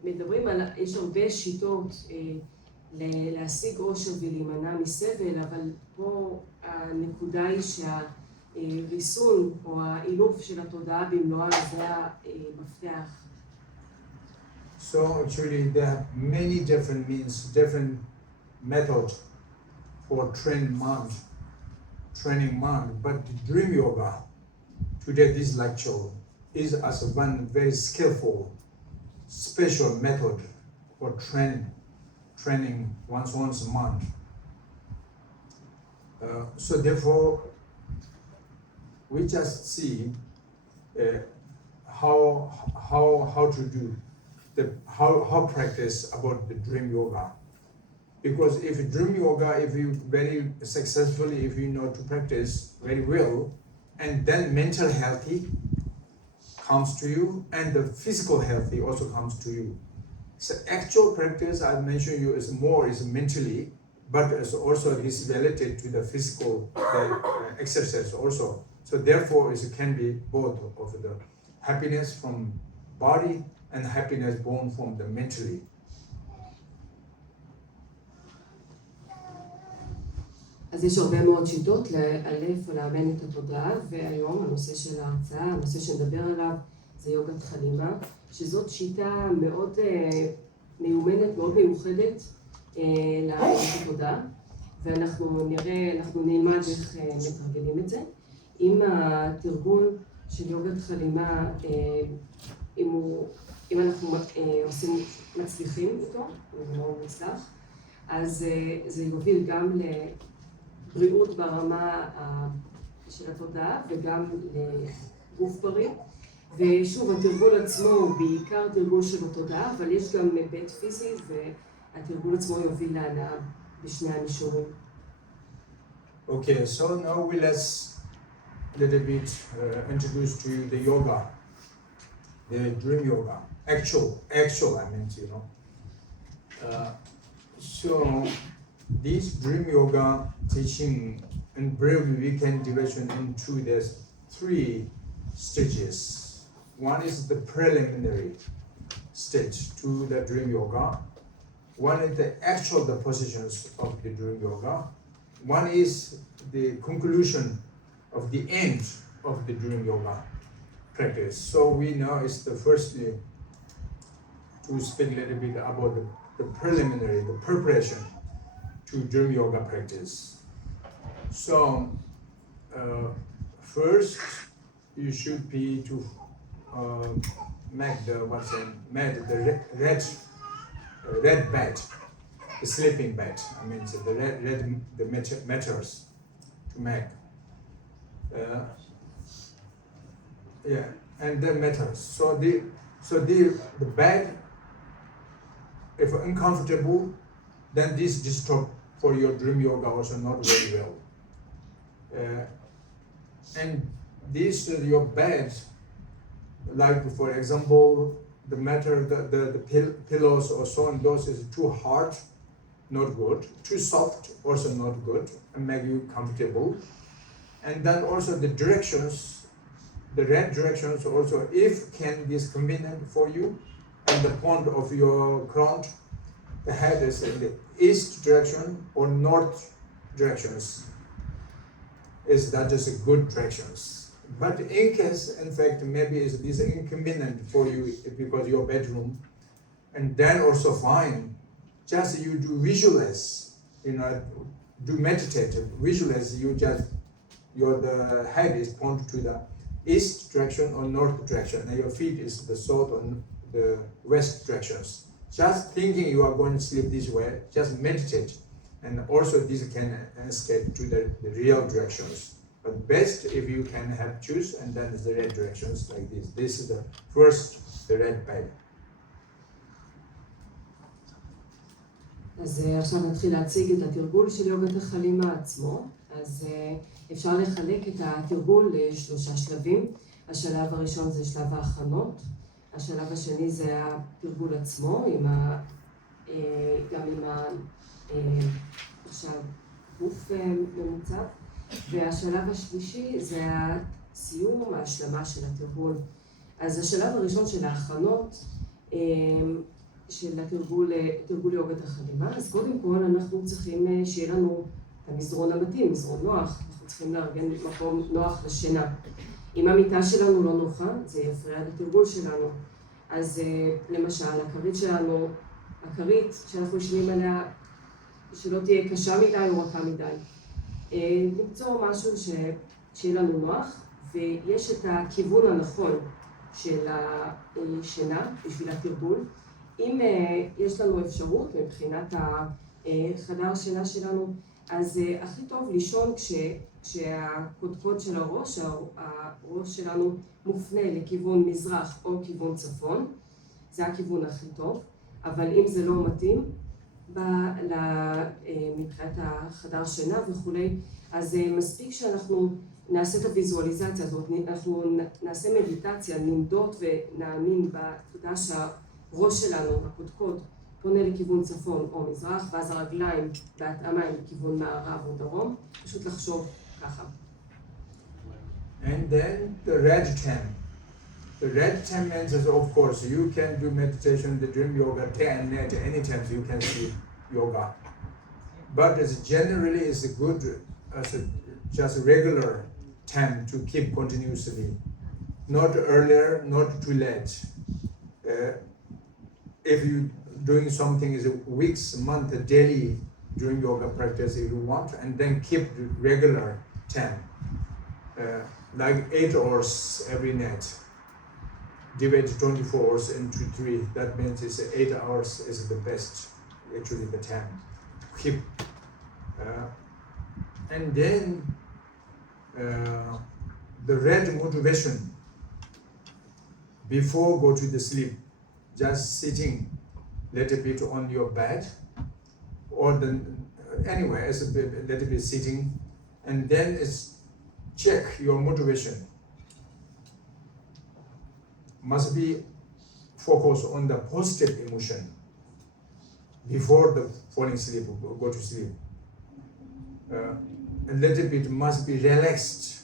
מדברים על, יש הרבה שיטות להשיג אושר ולהימנע מסבל, אבל פה הנקודה היא שהריסון או האילוף של התודעה במלואה זה המפתח. So actually there are many different means, different methods for training mind, but the dream yoga, today this lecture, is as one very skillful, special method for training one's mind. So therefore, we just see how to do how practice about the dream yoga. Because if dream yoga, if you very successfully, if you know to practice very well, and then mental healthy comes to you, and the physical healthy also comes to you. So actual practice, I mentioned you, is mentally, but it's also is related to the physical exercise also. So therefore, it can be both of the happiness from body and happiness born from the mentally. אז יש הרבה מאוד שיטות לאלף או לאמן את התודעה, והיום הנושא של ההרצאה, הנושא שנדבר עליו, זה יוגת חלימה, שזאת שיטה מאוד מיומנת, מאוד מיוחדת לאמן את התודעה, ואנחנו נלמד איך מתרגלים את זה. עם התרגול של יוגת חלימה, אם אנחנו מצליחים איתו, הוא מאוד מוצלח, אז זה יוביל גם לבריאות ברמה של התודעה וגם לגוף בריא. ושוב, התרגול עצמו הוא בעיקר תרגול של התודעה, אבל יש גם היבט פיזי, והתרגול עצמו יוביל להנאה בשני המישורים. Okay, so now let's little bit introduce to you the yoga, the dream yoga, actual, I mean, you know. So this dream yoga teaching and briefly we can division into this 3 stages. One is the preliminary stage to the dream yoga. One is the actual the positions of the dream yoga. One is the conclusion of the end of the dream yoga practice. So we know it's the first to speak a little bit about the preliminary, the preparation to dream yoga practice. So first you should be to make the red bed, the sleeping bed. I mean the matters to make. And the matters. So the bed, if uncomfortable, then this disturb for your dream yoga also not very well. And this your bed, like for example, the matter the pillows or so on, those is too hard, not good. Too soft, also not good, and make you comfortable. And then also the directions, the red directions also, if can be convenient for you, and the point of your crown, the head is in the east direction or north directions. That is a good directions. But in case, in fact, maybe this is inconvenient for you because your bedroom, and then also fine. Just you do visualize, do meditate, visualize. You just the head is pointed to the east direction or north direction, and your feet is the south or the west directions. Just thinking you are going to sleep this way, just meditate, and also this can escape to the real directions. But best if you can have choose, and then the red directions like this. This is the first, the red bed. אז עכשיו נתחיל להציג את התרגול של יוגת החלימה עצמו. אז אפשר לחלק את התרגול לשלושה שלבים. השלב הראשון זה שלב ההכנות. השלב השני זה התרגול עצמו, גם עם עכשיו גוף ממוצב. והשלב השלישי זה הסיום, ההשלמה של התרגול. אז השלב הראשון של ההכנות, של תרגול יוגת החלימה, אז קודם כל אנחנו צריכים שיהיה לנו את המזרון המתאים, מזרון נוח, אנחנו צריכים לארגן מקום נוח לשינה. אם המיטה שלנו לא נוחה, זה יפריע לתרגול שלנו. אז למשל, הכרית שלנו, הכרית שאנחנו ישנים עליה, שלא תהיה קשה מדי או רכה מדי. למצוא משהו שיהיה לנו נוח, ויש את הכיוון הנכון של השינה בשביל התרגול. אם יש לנו אפשרות מבחינת החדר שינה שלנו, אז הכי טוב לישון כשהקודקוד של הראש שלנו מופנה לכיוון מזרח או כיוון צפון, זה הכיוון הכי טוב, אבל אם זה לא מתאים, מבחינת החדר שינה וכולי, אז מספיק שאנחנו נעשה את הוויזואליזציה הזאת, אנחנו נעשה מדיטציה, נמדוד ונאמין בתודעה שהראש שלנו, הקודקוד, פונה לכיוון צפון או מזרח, ואז הרגליים בהתאמה הם לכיוון מערב או דרום, פשוט לחשוב ככה. And then the red time. The red time means, of course, you can do meditation, the dream yoga, day and night, anytime you can see yoga. But generally it's good as just regular time to keep continuously. Not earlier, not too late. If you doing something is weeks, month, daily dream yoga practice if you want, and then keep the regular time. Like 8 hours every night. Divide 24 hours into 3. That means it's 8 hours is the best, actually the time. Keep. And then the red motivation before go to the sleep, just sitting little bit on your bed, or anywhere as a little bit sitting, and then it's check your motivation. Must be focused on the positive emotion before the falling asleep, go to sleep. A little bit must be relaxed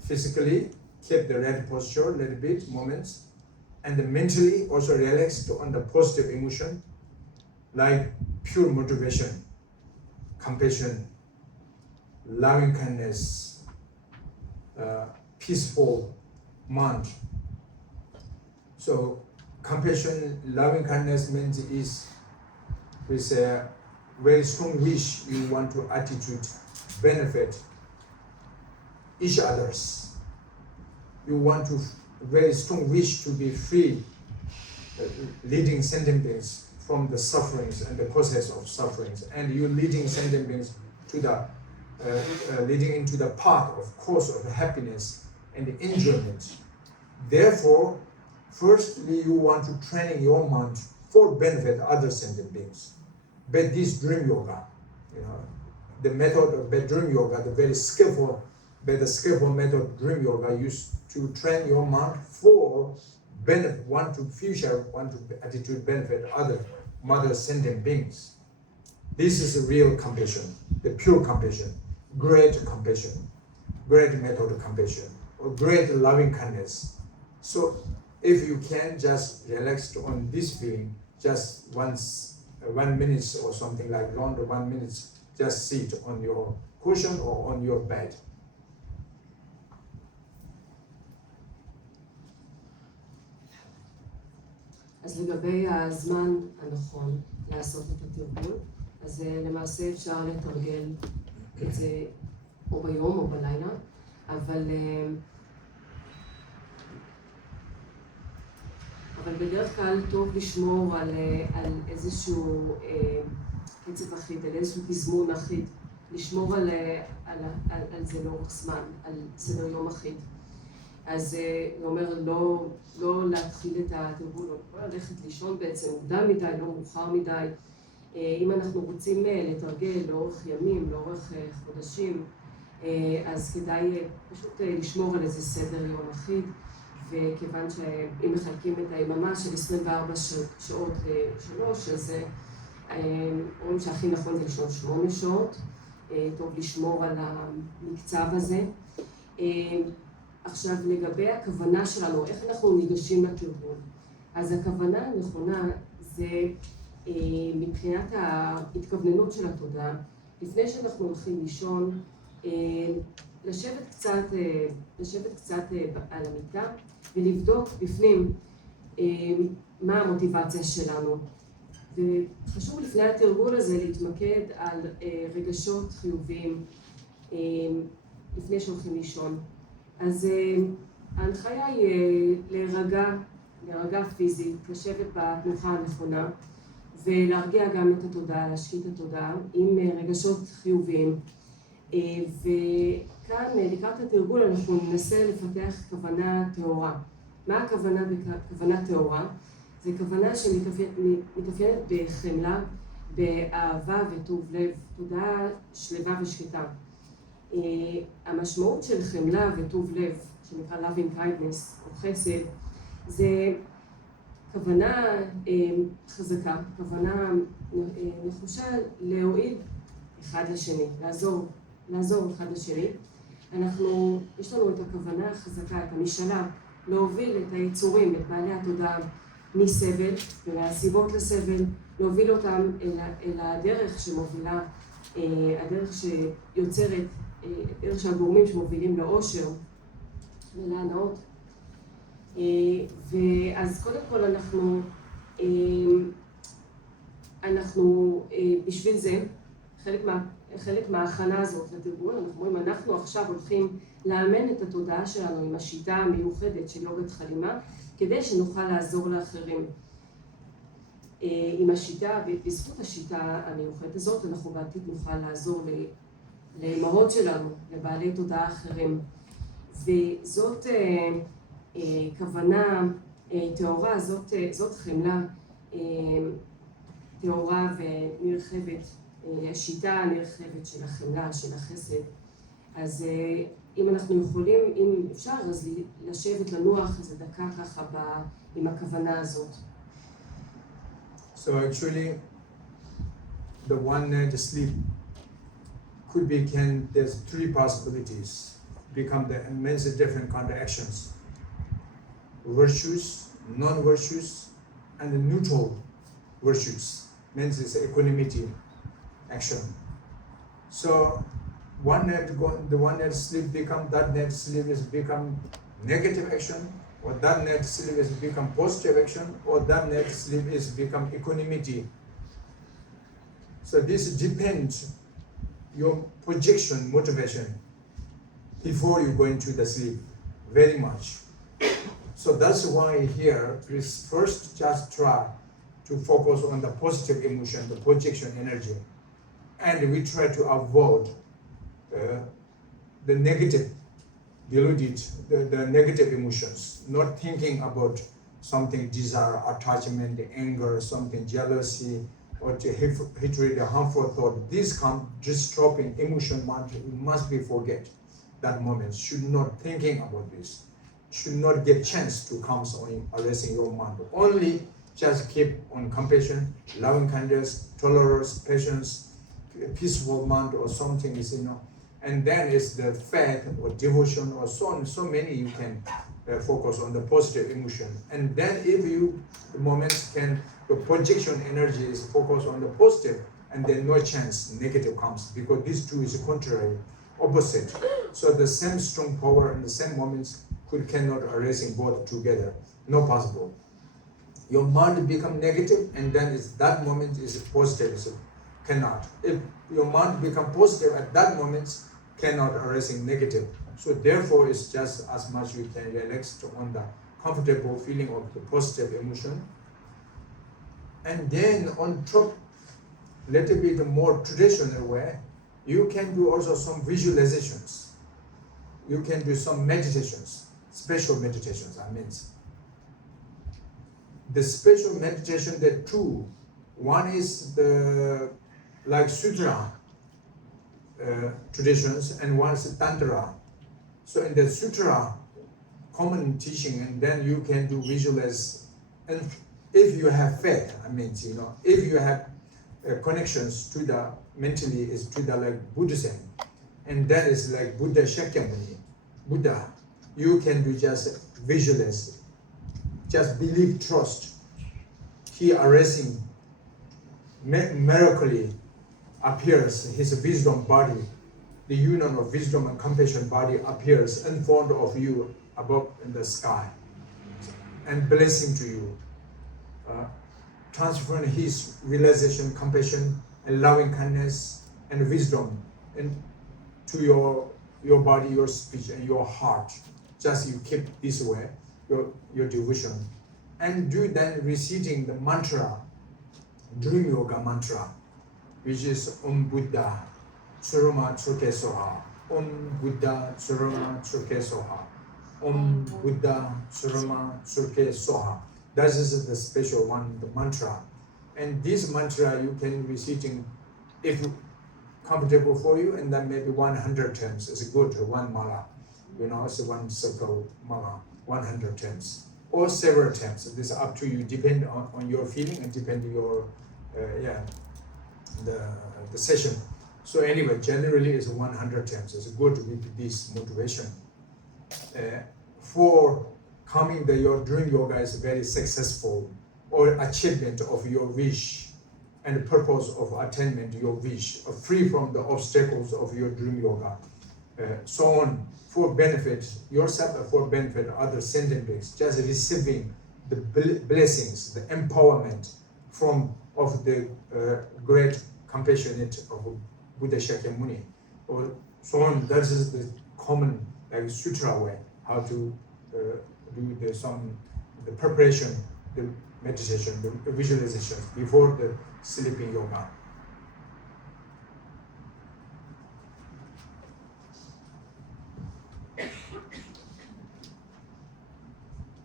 physically, keep the red posture a little bit, moments, and mentally also relaxed on the positive emotion, like pure motivation, compassion, loving kindness, peaceful mind. So compassion, loving kindness means is with a very strong wish you want to attitude, benefit each others. You want to very strong wish to be free, leading sentient beings from the sufferings and the process of sufferings, and you leading sentient beings to the leading into the path of course of happiness and enjoyment. Therefore, firstly, you want to train your mind for benefit other sentient beings. But this dream yoga, You know, the method of bedroom yoga, the very skillful method of dream yoga used to train your mind for benefit, one to future, one to attitude benefit other mother sentient beings. This is a real compassion, the pure compassion, great method of compassion, or great loving kindness. So if you can just relax on this feeling, just 1 minute or something like longer 1 minute, just sit on your cushion or on your bed. אז לגבי הזמן הנכון לעשות את התרגול, אז למעשה אפשר לתרגל את זה או ביום או בלילה, אבל בדרך כלל טוב לשמור על איזשהו קצב אחיד, על איזשהו תזמון אחיד, לשמור על זה לאורך זמן, על סדר יום אחיד. אז הוא אומר לא להתחיל את התרגול, לא ללכת לישון בעצם מוקדם מדי, לא מאוחר מדי. אם אנחנו רוצים לתרגל לאורך ימים, לאורך חודשים, אז כדאי פשוט לשמור על איזה סדר יום אחיד, וכיוון שאם מחלקים את היממה של 24 שעות ל3, אז אומרים שהכי נכון זה לישון 8 שעות, טוב לשמור על המקצב הזה. עכשיו לגבי הכוונה שלנו, איך אנחנו ניגשים לתרגול? אז הכוונה הנכונה זה מבחינת ההתכווננות של התודעה, לפני שאנחנו הולכים לישון, לשבת קצת על המיטה ולבדוק בפנים מה המוטיבציה שלנו. וחשוב לפני התרגול הזה להתמקד על רגשות חיוביים לפני שהולכים לישון. אז ההנחיה היא להירגע פיזית, לשבת בתנוחה הנכונה ולהרגיע גם את התודעה, להשקיט את התודעה עם רגשות חיוביים. וכאן לקראת התרגול אנחנו ננסה לפתח כוונה טהורה. מה הכוונה בכוונה טהורה? זה כוונה שמתאפיינת בחמלה, באהבה וטוב לב, תודעה שלווה ושקטה. המשמעות של חמלה וטוב לב, שנקרא loving kindness או חסד, זה כוונה חזקה, כוונה נחושה להועיל אחד לשני, לעזור אחד לשני. יש לנו את הכוונה החזקה, את המשאלה, להוביל את היצורים, את בעלי התודעה, מסבל ומהסיבות לסבל, להוביל אותם אל הדרך שמובילה, הדרך שיוצרת, דרך שהגורמים שמובילים לאושר ולהנאות. ואז קודם כל אנחנו בשביל זה, חלק מההכנה הזאת לתרגול, אנחנו אומרים, אנחנו עכשיו הולכים לאמן את התודעה שלנו עם השיטה המיוחדת של יוגת חלימה, כדי שנוכל לעזור לאחרים. עם השיטה, בזכות השיטה המיוחדת הזאת, אנחנו בעתיד נוכל לעזור לאמהות שלנו, לבעלי תודעה אחרים. וזאת כוונה טהורה, זאת חמלה טהורה ונרחבת, השיטה הנרחבת של החמלה, של החסד. אז אם אנחנו יכולים, אם אפשר, אז לשבת, לנוח איזה דקה ככה עם הכוונה הזאת. So actually, the one night sleep there's 3 possibilities, become the immensely different kind of actions. Virtues, non-virtues, and the neutral virtues, means it's equanimity action. So the one night sleep that night sleep is become negative action, or that night sleep is become positive action, or that night sleep is become equanimity. So this depends your projection, motivation before you go into the sleep, very much. So that's why here, please first just try to focus on the positive emotion, the projection energy, and we try to avoid the negative, deluded, the negative emotions, not thinking about something desire, attachment, anger, something jealousy, or to hatred, harmful thought, these come disturbing emotion must be forget. That moment should not thinking about this, should not get chance to come on arresting your mind. Only just keep on compassion, loving kindness, tolerance, patience, peaceful mind or something is, and then is the faith or devotion or so on. So many you can focus on the positive emotion. And then if the moments the projection energy is focused on the positive, and then no chance negative comes, because these two is contrary, opposite. So the same strong power in the same moments cannot arising both together, no possible. Your mind become negative, and then that moment is positive, so cannot. If your mind become positive at that moment, cannot arising negative. So therefore, it's just as much you can relax on the comfortable feeling of the positive emotion. And then on top, little bit more traditional way, you can do also some visualizations. You can do some meditations, special meditations, I mean. The special meditation, there are two. One is the like sutra traditions, and one is tantra. So in the sutra, common teaching, and then you can do visualize. And if you have faith, I mean, if you have connections to the mentally is to the like Buddhism, and that is like Buddha Shakyamuni, Buddha, you can do just visualize, just believe, trust. He arising miraculously appears, his wisdom body, the union of wisdom and compassion body appears in front of you above in the sky, and blessing to you, transferring his realization, compassion, and loving kindness and wisdom to your body, your speech, and your heart. Just you keep this way, your devotion, and do then reciting the mantra, dream yoga mantra, which is Om Buddha Surama Tsuke Soha, Om Buddha Surama Tsuke Soha, Om Buddha Surama Tsuke Soha. That is the special one, the mantra. And this mantra you can reciting if comfortable for you, and then maybe 100 times is good, one mala. It's one circle mala, 100 times. Or several times. This is up to you, depend on your feeling and depend on your, the session. So anyway, generally it's 100 times. It's good with this motivation. For coming your dream yoga is very successful, or achievement of your wish and purpose of attainment your wish, free from the obstacles of your dream yoga, so on, for benefit yourself and for benefit other sentient beings, just receiving the blessings, the empowerment of the great compassionate of Buddha Shakyamuni, or so on. That is the common like sutra way how to do the preparation, the meditation, the visualization before the sleeping yoga.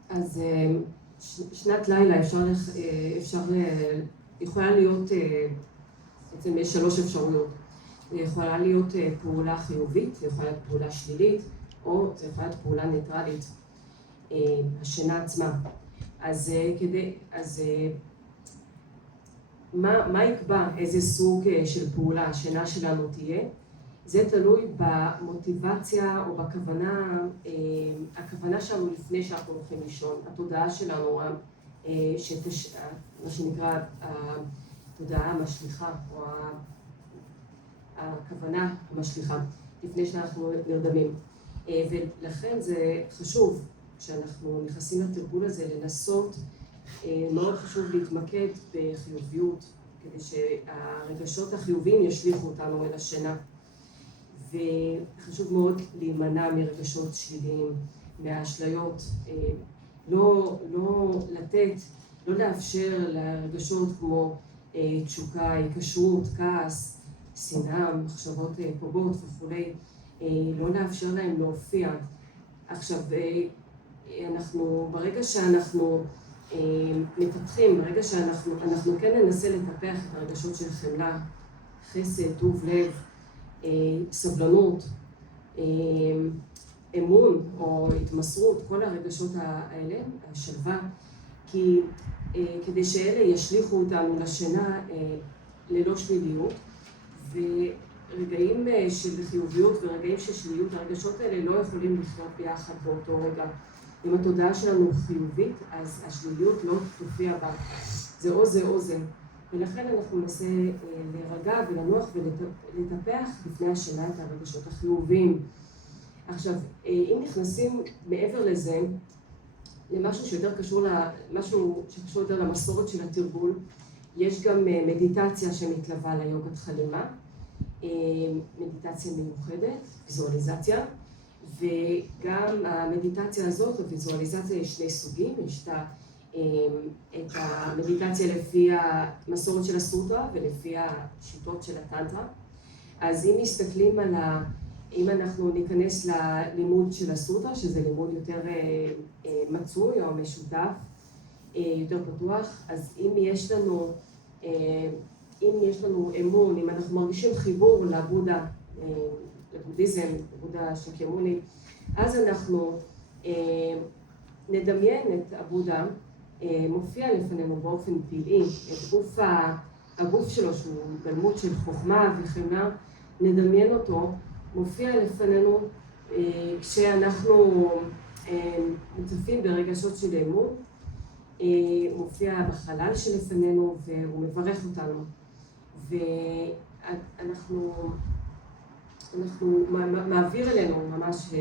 אז שנת לילה יכולה להיות, בעצם יש 3 אפשרויות. יכולה להיות פעולה חיובית, יכולה להיות פעולה שלילית, או יכולה להיות פעולה ניטרלית, השינה עצמה. אז מה יקבע איזה סוג של פעולה השינה שלנו תהיה? זה תלוי במוטיבציה או בכוונה, הכוונה שלנו לפני שאנחנו הולכים לישון, התודעה שלנו, מה שנקרא התודעה המשליחה, או הכוונה המשליחה, לפני שאנחנו נרדמים. ולכן זה חשוב, כשאנחנו נכנסים לתרגול הזה, לנסות, מאוד חשוב להתמקד בחיוביות, כדי שהרגשות החיוביים ישליחו אותנו אל השינה. וחשוב מאוד להימנע מרגשות שליליים, מהאשליות, לא לאפשר לרגשות כמו תשוקה, היקשרות, כעס, שנאה, מחשבות פוגעות וכו', לא לאפשר להם להופיע. עכשיו, ברגע שאנחנו מפתחים, ברגע שאנחנו כן ננסה לטפח את הרגשות של חמלה, חסד, טוב לב, סבלנות, אמון או התמסרות, כל הרגשות האלה, השלווה, כי כדי שאלה ישליכו אותנו לשינה ללא שליליות, ורגעים של חיוביות ורגעים של שליליות, הרגשות האלה לא יכולים לחיות ביחד באותו רגע. אם התודעה שלנו חיובית, אז השליליות לא תופיע בה. זה או זה או זה. ולכן אנחנו ננסה להירגע ולנוח ולטפח לפני השינה את הרגשות החיוביים. עכשיו, אם נכנסים מעבר לזה, למשהו שיותר קשור, משהו שקשור יותר למסורת של התרגול, יש גם מדיטציה שמתלווה ליוגת חלימה, מדיטציה מיוחדת, ויזואליזציה, וגם המדיטציה הזאת, הוויזואליזציה, יש שני סוגים, יש את המדיטציה לפי המסורת של הסוטרה ולפי השיטות של הטנטרה. אז אם מסתכלים על אם אנחנו ניכנס ללימוד של הסוטרה, שזה לימוד יותר מצוי או משותף, יותר פתוח, אז אם יש לנו אמון, אם אנחנו מרגישים חיבור לבודה, לבודהיזם, לבודה שקיימוני, אז אנחנו נדמיין את הבודה מופיע לפנינו באופן פלאי, את הגוף שלו שהוא גלמות של חוכמה וחמלה, נדמיין אותו, מופיע לפנינו כשאנחנו מוצפים ברגשות של אמון, מופיע בחלל שלפנינו והוא מברך אותנו. ואנחנו מעביר אלינו ממש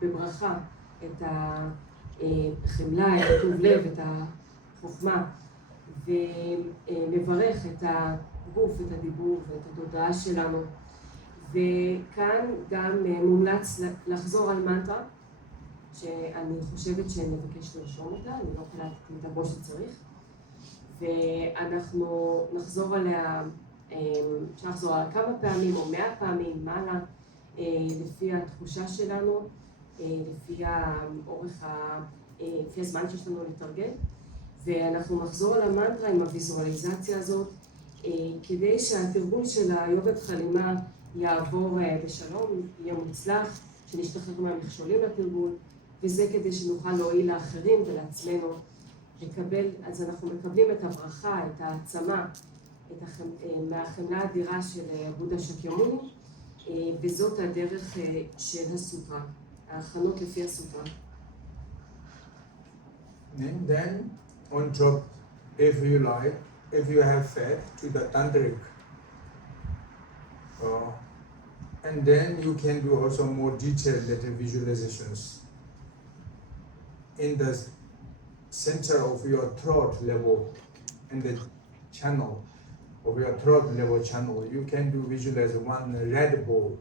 בברכה את החמלה, את הטוב לב, את החוכמה, ומברך את הגוף, את הדיבור ואת התודעה שלנו. וכאן גם מומלץ לחזור על מנטרה, שאני חושבת שנבקש לרשום אותה, אני לא קלטתי אותה כמו שצריך, ואנחנו נחזור עליה, אפשר לחזור עליה כמה פעמים או 100 פעמים מעלה, לפי התחושה שלנו, לפי הזמן שיש לנו לתרגל, ואנחנו נחזור על המנטרה עם הוויזואליזציה הזאת, כדי שהתרגול של היוגת חלימה יעבור בשלום, יהיה מוצלח, שנשתחרר מהמכשולים לתרגול, וזה כדי שנוכל להועיל לאחרים ולעצמנו לקבל, אז אנחנו מקבלים את הברכה, את העצמה, מהחמלה האדירה של בודה שקיימוני, וזאת הדרך של הסוטרה, ההכנות לפי הסוטרה. And then on top, if you like, if you have faith to the tantric, and then you can do also more detailed little visualizations. In the center of your throat level, in the channel of your throat level channel, you can do visualize one red ball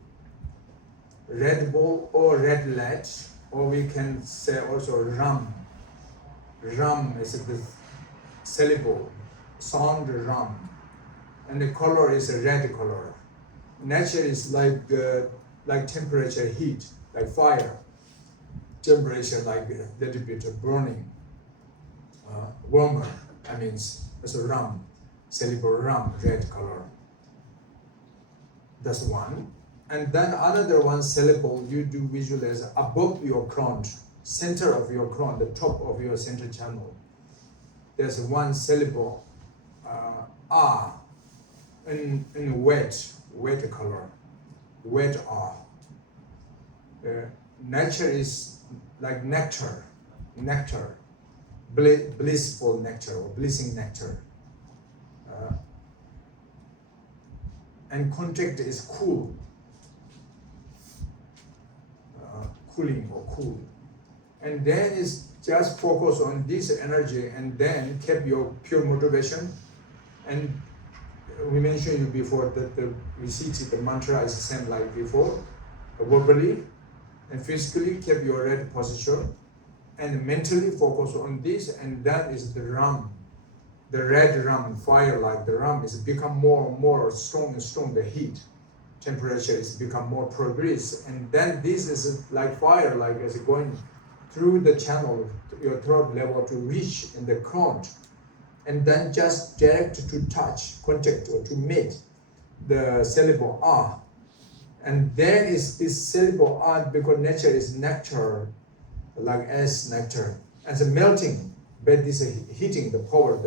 or red light, or we can say also ram. Ram is the syllable, sound ram, and the color is a red color. Nature is like temperature, heat, like fire. Temperature like a little bit of burning, warmer. I mean, it's a ram, syllable ram, red color. That's one. And then another one syllable you do visualize above your crown, center of your crown, the top of your center channel. There's one syllable, in wet color, wet nature is like nectar, blissful nectar or blessing nectar. And contact is cool, cooling or cool. And then is just focus on this energy and then keep your pure motivation. And we mentioned you before that we see the mantra is the same like before, verbally and physically keep your red posture and mentally focus on this, and that is the ram, the red ram, fire like the ram is become more and more strong and strong, the heat, temperature is become more progress, and then this is like fire, like as going through the channel, your throat level to reach in the crown, and then just direct to touch, contact, or to meet the syllable R. And then is this syllable R, because nature is nectar, like as nectar, as a melting, but this heating the power,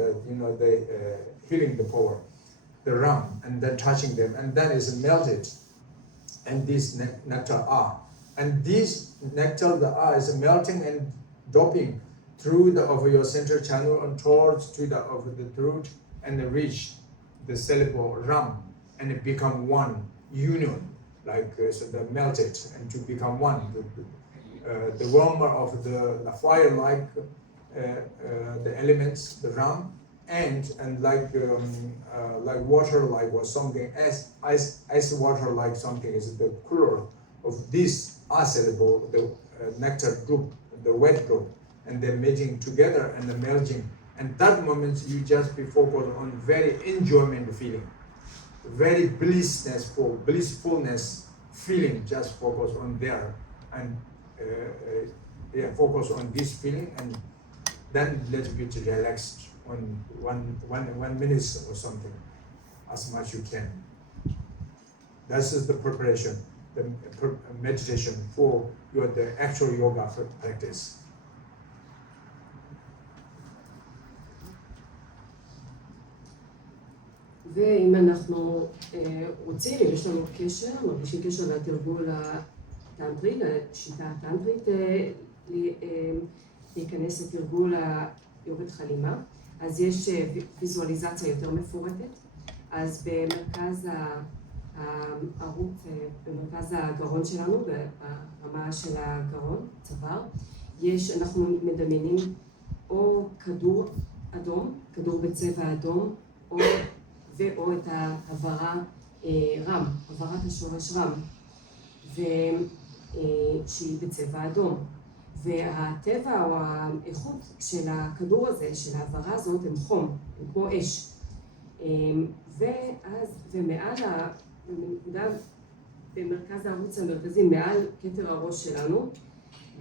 healing the power, the rum, and then touching them, and then is melted, and this nectar R. And this nectar, the R, is melting and dropping through the of your central channel and towards to the of the throat, and reach the syllable rum, and it become one union, like so the melted and to become one. The warmer of the fire, like the elements, the rum, and like water, like or something, ice water, like something is the cooler of this R syllable, the nectar group, the wet group, and they're meeting together and the melting. And that moment you just be focused on very enjoyment feeling, very blissfulness feeling. Just focus on there and focus on this feeling, and then little bit relaxed on one minute or something, as much you can. This is the preparation, the meditation for the actual yoga practice. ואם אנחנו רוצים, אם יש לנו קשר, מרגישים קשר לתרגול הטנטרי, לשיטה הטנטרית, להיכנס לתרגול היוגת חלימה, אז יש ויזואליזציה יותר מפורטת. אז במרכז הערוץ, במרכז הגרון שלנו, ברמה של הגרון, צוואר, אנחנו מדמיינים או כדור אדום, כדור בצבע אדום, או את העברה רם, עברת השורש רם, שהיא בצבע אדום. והטבע או האיכות של הכדור הזה, של העברה הזאת, הם חום, הם כמו אש. ומעל בנקודה, במרכז הערוץ המרכזי, מעל כתר הראש שלנו,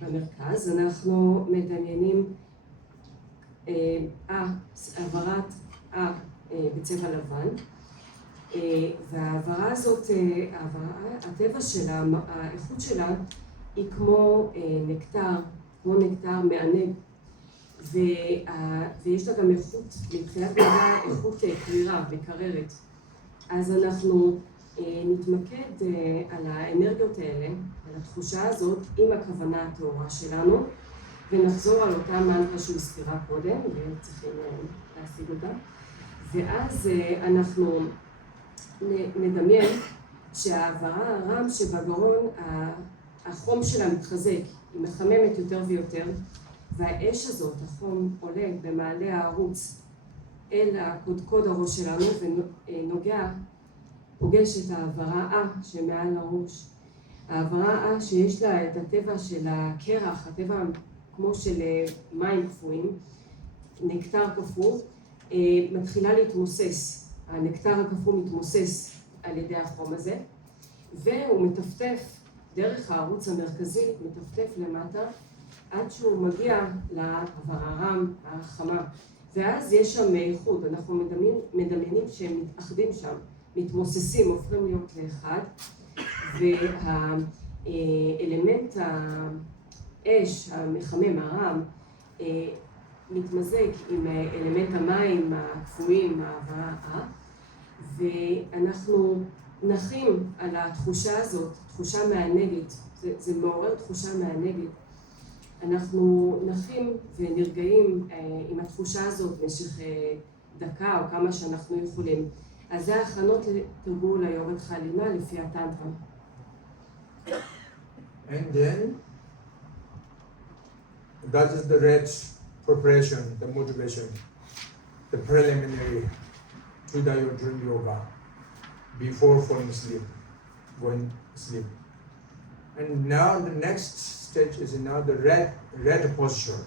במרכז, אנחנו מדמיינים העברת בצבע לבן, והעברה הזאת, הטבע שלה, האיכות שלה, היא כמו נקטר מענג, ויש לה גם איכות, מבחינת מידה, איכות קרירה וקררת. אז אנחנו נתמקד על האנרגיות האלה, על התחושה הזאת, עם הכוונה הטהורה שלנו, ונחזור על אותה מנטרה שהוזכרה קודם, וצריכים להשיג אותה. ואז אנחנו נדמיין שהעברה הרם שבגרון, החום שלה מתחזק, היא מחממת יותר ויותר, והאש הזאת, החום עולה במעלה הערוץ אל הקודקוד הראש שלנו פוגש את העברה שמעל הראש. העברה שיש לה את הטבע של הקרח, הטבע כמו של מים קפואים, נקטר קפוא, מתחילה להתמוסס. הנקטר הקפוא מתמוסס על ידי החום הזה, והוא מטפטף דרך הערוץ המרכזי, מטפטף למטה, עד שהוא מגיע לעברה רם, החמה. ואז יש שם איכות, אנחנו מדמיינים שהם מתאחדים שם, מתמוססים, הופכים להיות לאחד, והאלמנט האש, המחמם, הרם, מתמזג עם אלמנט המים הקפואים, העברה, ואנחנו נחים על התחושה הזאת, תחושה מענגת, זה מעורר תחושה מענגת. אנחנו נחים ונרגעים עם התחושה הזאת במשך דקה או כמה שאנחנו יכולים. אז זה ההכנות לתרגול היוגת חלימה לפי הטנטרה. And then, that is the red preparation, the motivation, the preliminary to the yoga before falling asleep, going asleep. And now the next stage is now the red posture.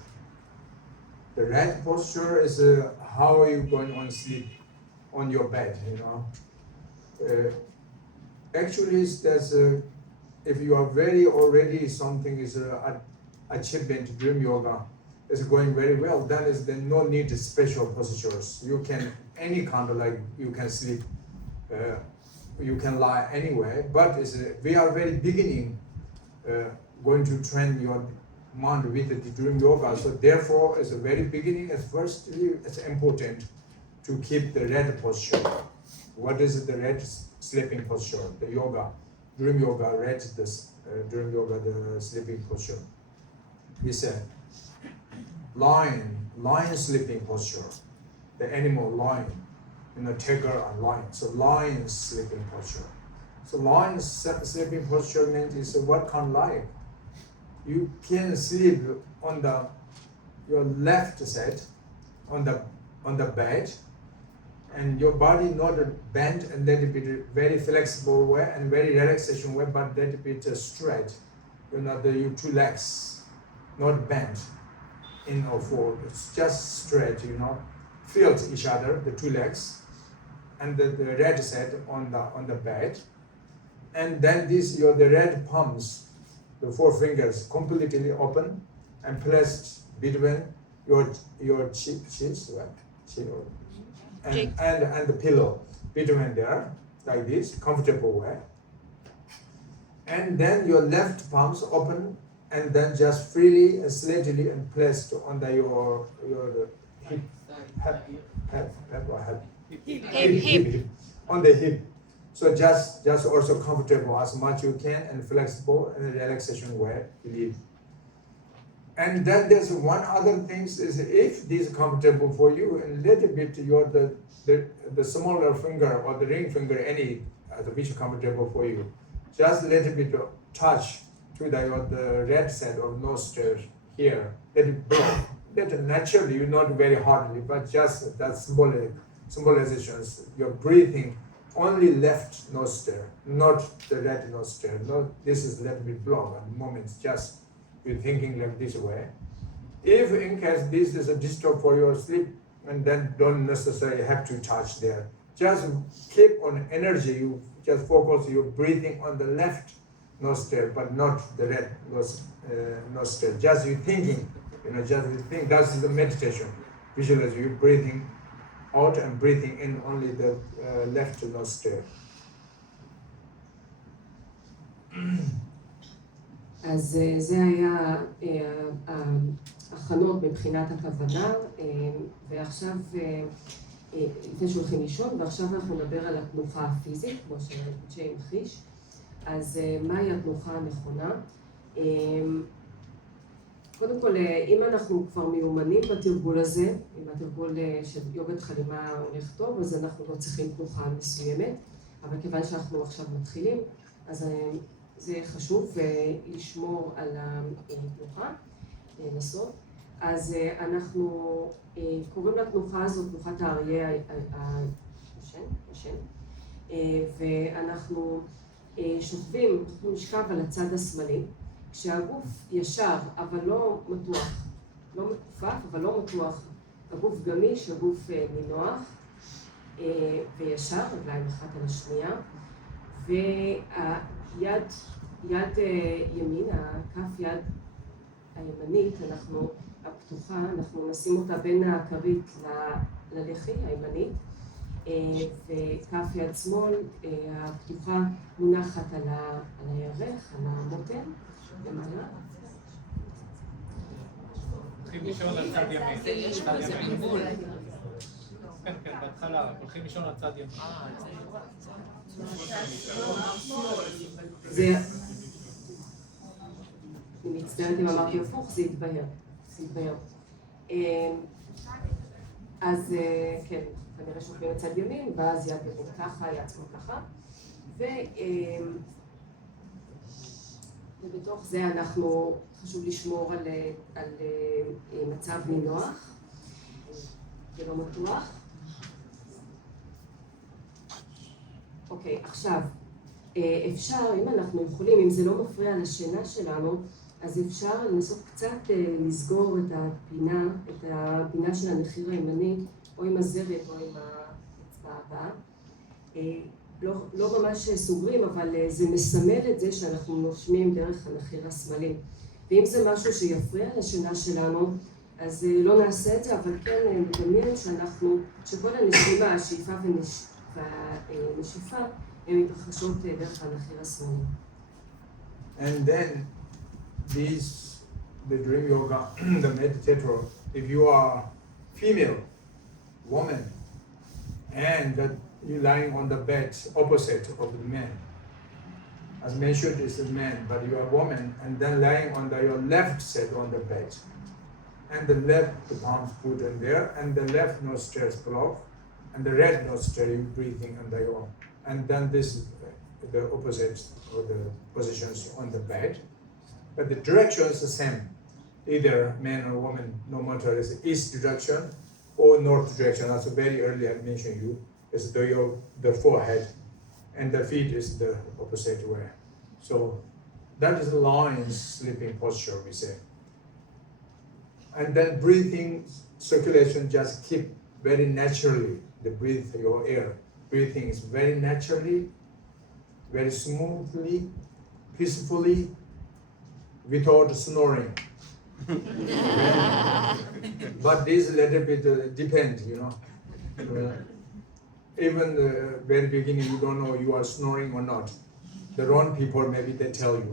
The red posture is how are you going on sleep on your bed, you know. Actually, there's if you are very already something is achievement during yoga is going very well, then there no need special postures. You can any kind of like you can sleep, you can lie anywhere. But we are very beginning going to train your mind with during yoga. So therefore, it's a very beginning. At first, it's important to keep the red posture. What is the red sleeping posture? The yoga during yoga, during yoga the sleeping posture. He said, lion sleeping posture. The animal lion, tiger and lion. So lion sleeping posture. So lion sleeping posture means is what kind of life? You can sleep on your left side on the bed, and your body not bent and little bit very flexible way and very relaxation way, but little bit straight. Your two legs not bent in or forward. It's just straight. Feel each other, the two legs, and the red side on the bed, and then the red palms, the four fingers completely open and placed between your cheeks, right? And the pillow between there, like this, comfortable way. And then your left palms open, and then just freely and slightly and placed on your hip. Hip. On the hip. So just also comfortable as much you can and flexible and relaxation way you live. And then there's one other thing is if this is comfortable for you, and little bit the smaller finger or the ring finger, any which is comfortable for you, just a little bit touch to the red side of nostril here. Let it blow. That naturally, not very hardly, but just that symbolizations. You're breathing only left nostril, not the right nostril. No, this is a little bit blow at the moment. Just you're thinking like this way. If in case this is a disturb for your sleep, and then don't necessarily have to touch there. Just keep on energy. You just focus your breathing on the left nostril, but not the right nostril. Just you thinking. Just think that's the meditation. Visualize you breathing out and breathing in only the left nostril. אז זה היה ההכנות מבחינת הכוונה, ועכשיו, לפני שהולכים לישון, ועכשיו אנחנו נדבר על התנוחה הפיזית, כמו שצ'י המחיש. אז מהי התנוחה הנכונה? קודם כל, אם אנחנו כבר מיומנים בתרגול הזה, אם התרגול של יוגת חלימה הולך טוב, אז אנחנו לא צריכים תנוחה מסוימת, אבל כיוון שאנחנו עכשיו מתחילים, אז זה חשוב לשמור על התנוחה, לנסות. אז אנחנו קוראים לתנוחה הזאת תנוחת האריה הישן, ואנחנו שוכבים משכב על הצד השמאלי, כשהגוף ישר אבל לא מתוח, לא מכופף אבל לא מתוח, הגוף גמיש, הגוף נינוח וישר, רגליים אחת על השנייה, והיד ימין, הכף יד הימנית, הפתוחה, אנחנו נשים אותה בין הכרית ללחי הימנית, וכף יד שמאל הפתוחה מונחת על הירך, על המותן למעלה. הולכים לישון על צד ימין. יש בזה בלבול. כן, בהתחלה, הולכים לישון על צד ימין. אני מצטערת אם אמרתי הפוך, זה יתבהר. אז כן, כנראה שוכבים לצד ימין, ואז יד ימין ככה, יד שמאל ככה. ובתוך זה אנחנו חשוב לשמור על מצב נינוח ולא מתוח. אוקיי, עכשיו, אפשר, אם אנחנו יכולים, אם זה לא מפריע לשינה שלנו, אז אפשר לנסות קצת לסגור את הפינה של הנחיר הימני, או עם הזרת או עם האצבע הבאה. לא ממש סוגרים, אבל זה מסמל את זה שאנחנו נושמים דרך הנחיר השמאלי. ואם זה משהו שיפריע לשינה שלנו, אז לא נעשה את זה, אבל כן מדמיין שכל הנשימה, השאיפה והנשיפה, הן מתרחשות דרך הנחיר השמאלי. And then the dream yoga, the meditator, if you are female, woman, and that you're lying on the bed opposite of the man, as mentioned is a man, but you are a woman, and then lying on your left side on the bed, and the left palms put in there, and the left nostrils blocked, and the right nostril you breathing under your, and then this is the opposite of the positions on the bed, but the direction is the same, either man or woman, no matter is east direction or north direction. Also very early I mentioned you is the forehead, and the feet is the opposite way. So that is the lion's sleeping posture, we say. And then breathing circulation just keep very naturally. The breathe your air. Breathing is very naturally, very smoothly, peacefully, without snoring. But this little bit depends, you know. Even the very beginning, you don't know you are snoring or not. The wrong people, maybe they tell you.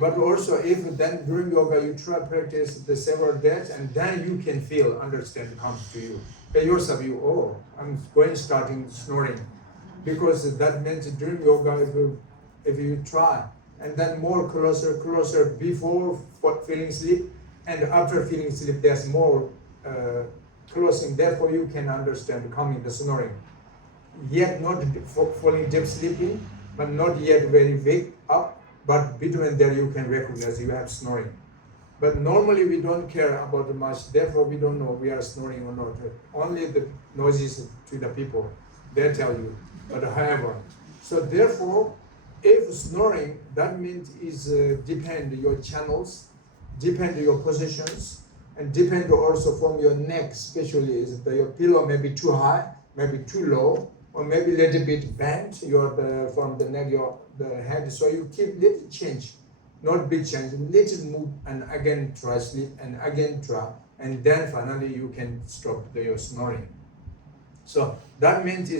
But also, if then during yoga you try practice the several days, and then you can feel, understand comes to you. By yourself, I'm starting snoring, because that means during yoga, if you try, and then more closer before feeling sleep, and after feeling sleep, there's more closing. Therefore, you can understand coming the snoring. Yet not falling deep sleeping, but not yet very wake up. But between there, you can recognize you have snoring. But normally we don't care about much. Therefore, we don't know we are snoring or not. Only the noises to the people, they tell you. But however, so therefore, if snoring, that means is depend your channels, depend your positions, and depend also from your neck, especially is your pillow may be too high, maybe too low, or maybe a little bit bent from the neck, the head. So you keep little change, not big change, little move, and again try sleep, and again try, and then finally you can stop your snoring. So that means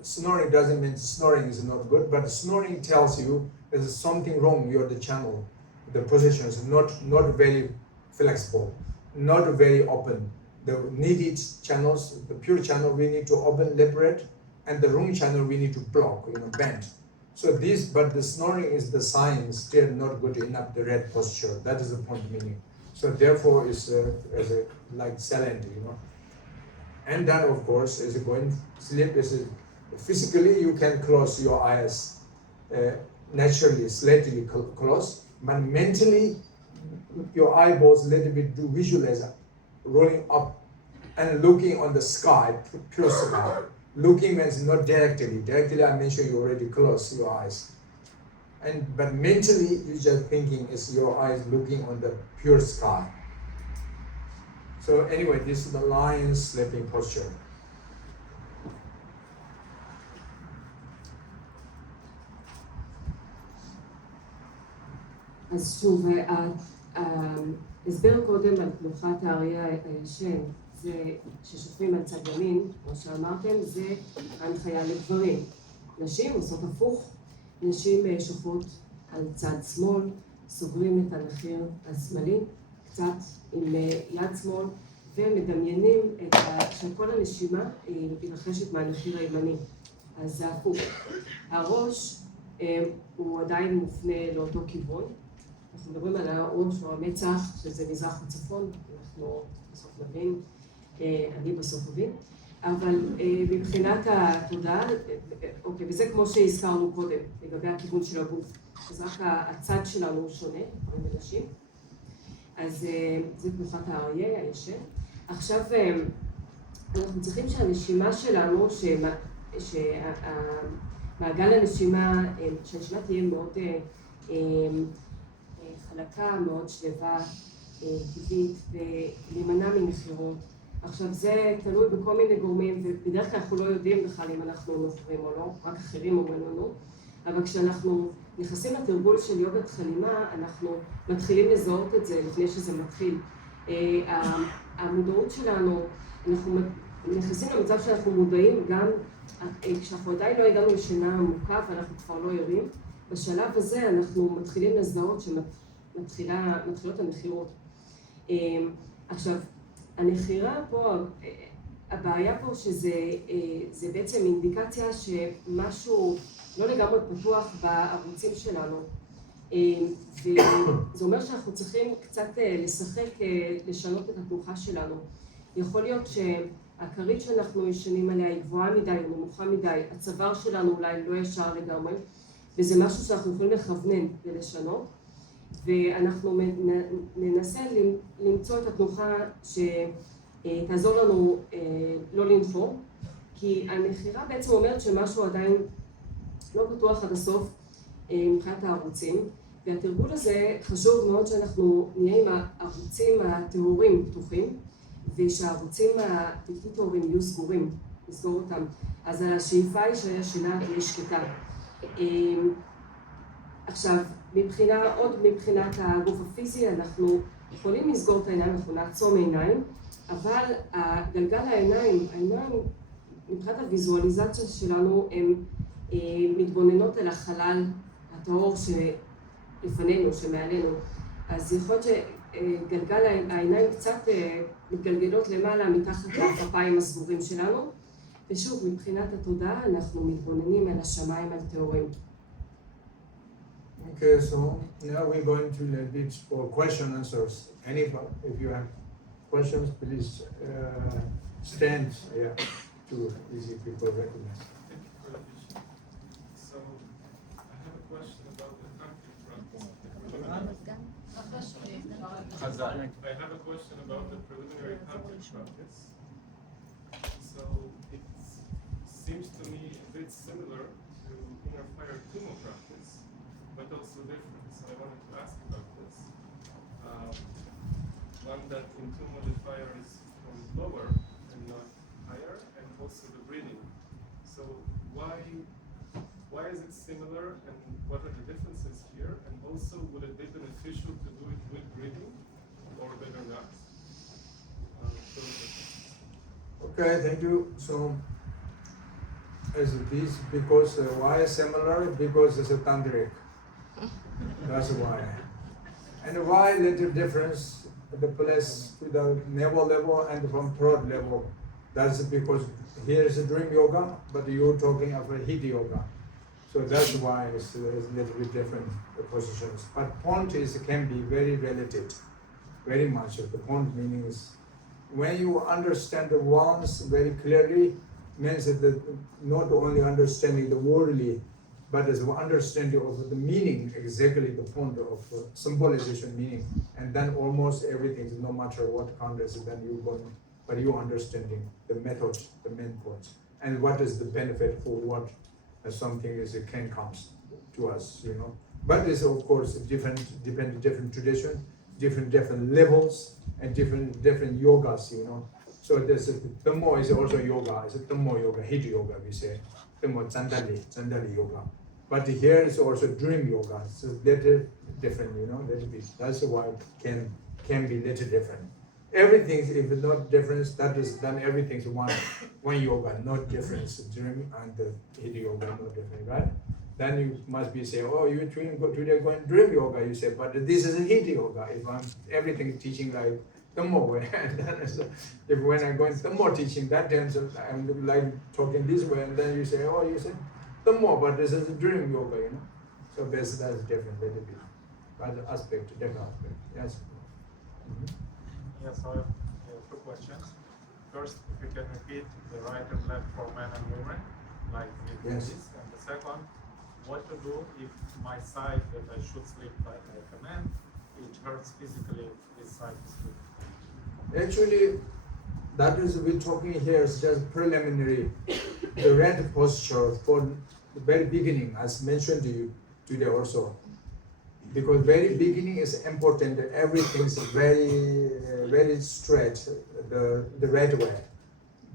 snoring doesn't mean snoring is not good, but snoring tells you there's something wrong. You're the channel, the positions not very flexible, not very open. The needed channels, the pure channel, we need to open, liberate, and the wrong channel we need to block, bend. So but the snoring is the sign still not good enough, the right posture. That is the point meaning. So therefore, it's like silent, And then of course, is going sleep physically you can close your eyes naturally, slightly close, but mentally your eyeballs a little bit do visualize rolling up and looking on the sky, pure sky. Looking means not directly. Directly I mentioned you already close your eyes. But mentally you just thinking is your eyes looking on the pure sky. So anyway, this is the lion's sleeping posture. אז שוב, ההסבר קודם על תנוחת האריה הישן, זה ששוכבים על צד ימין, כמו שאמרתם, זה ההנחיה לגברים. נשים עושות הפוך, נשים שוכבות על צד שמאל, סוגרים את הנחיר השמאלי, קצת עם יד שמאל, ומדמיינים שכל הנשימה היא מתרחשת מהנחיר הימני. אז זה הפוך. הראש הוא עדיין מופנה לאותו כיוון. אנחנו מדברים על הראש או המצח, שזה מזרח וצפון, אנחנו בסוף נבין, אני בסוף מבין, אבל מבחינת התודעה, אוקיי, וזה כמו שהזכרנו קודם, לגבי הכיוון של הגוף, אז רק הצד שלנו הוא שונה, גברים ונשים, אז זה תנוחת האריה הישן. עכשיו, אנחנו צריכים שהנשימה שלנו, שמעגל הנשימה, שהנשימה תהיה מאוד חלקה, מאוד שלווה, טבעית, ולהימנע מנחירות. עכשיו זה תלוי בכל מיני גורמים, ובדרך כלל אנחנו לא יודעים בכלל אם אנחנו נוחרים או לא, רק אחרים אומרים לנו, אבל כשאנחנו נכנסים לתרגול של יוגת חלימה, אנחנו מתחילים לזהות את זה לפני שזה מתחיל. המודעות שלנו, אנחנו נכנסים למצב שאנחנו מודעים גם כשאנחנו עדיין לא הגענו לשינה עמוקה ואנחנו כבר לא ערים. בשלב הזה אנחנו מתחילים לזהות שמתחילות הנחירות. עכשיו, הנחירה פה, הבעיה פה שזה בעצם אינדיקציה שמשהו לא לגמרי פתוח בערוצים שלנו. וזה אומר שאנחנו צריכים קצת לשחק, לשנות את התנוחה שלנו. יכול להיות שהכרית שאנחנו ישנים עליה היא גבוהה מדי או נמוכה מדי, הצוואר שלנו אולי לא ישר לגמרי, וזה משהו שאנחנו יכולים לכוונן ולשנות, ואנחנו ננסה למצוא את התנוחה שתעזור לנו לא לנפור, כי הנחירה בעצם אומרת שמשהו עדיין לא פתוח עד הסוף מבחינת הערוצים, והתרגול הזה חשוב מאוד שאנחנו נהיה עם הערוצים הטהורים פתוחים, ושהערוצים הבלתי טהורים יהיו סגורים, לסגור אותם. אז השאיפה היא שהשינה תהיה שקטה. עכשיו, מבחינת הגוף הפיזי, אנחנו יכולים לסגור את העיניים, אנחנו נעצום עיניים, אבל גלגל העיניים, מבחינת הוויזואליזציה שלנו, הן מתבוננות על החלל הטהור שלפנינו, שמעלינו. אז יכול להיות שגלגל העיניים קצת מתגלגלות למעלה מתחת לכפיים הסגורים שלנו, ושוב, מבחינת התודעה, אנחנו מתבוננים על השמיים הטהורים. Okay, so now we're going to the bit for question answers. Anybody, if you have questions, please stand here to easy people recognize. So I have a question about the country practice. I have a question about the preliminary country practice. So it seems to me a bit similar to inner fire tumo practice, but also different. So I wanted to ask about this. One that in tumo the fire is from lower and not higher, and also the breathing. So why is it similar, and what are the differences here? And also, would it be beneficial to do it with breathing, or better not? Okay, thank you. So, as it is, because why similar? Because it's a tantric. That's why. And why little difference the place to the navel level and from throat level? That's because here is a dream yoga, but you're talking of a heat yoga. So that's why it's a little bit different positions. But point can be very related, very much. The point meaning is when you understand the ones very clearly, means that not only understanding the worldly, but as understanding of the meaning, exactly the point of symbolization meaning, and then almost everything, no matter what countries, then you go, but you understanding the method, the main points, and what is the benefit for what something is it can comes to us, you know. But it's of course different tradition, different levels, and different yogas, you know. So there's Tamo is also yoga. It's a Tamo yoga, heat yoga. We say Tamo Chandali yoga. But here is also dream yoga. It's a little different, you know. Little bit. That's why it can be little different. Everything, if it's not difference, that is then everything's one yoga, not difference. Dream and the heat yoga, not different, right? Then you must be say, oh, you today going dream yoga. You say, but this is a heat yoga. If I'm everything teaching like Tamo way, and then if when I'm going Tamo teaching, that then I'm like talking this way, and then you say, oh, you said Tamo, but this is a dream yoga, you know. So that's different, little bit, but aspect, different aspect. Yes. Mm-hmm. Yes, I have two questions. First, if you can repeat the right and left for men and women, like Yes. this. And the second, what to do if my side that I should sleep like a man, it hurts physically, this side is weak. Actually, that is we're talking here is just preliminary. The red posture for the very beginning, as mentioned to you today also. Because very beginning is important. Everything is very straight, the red way,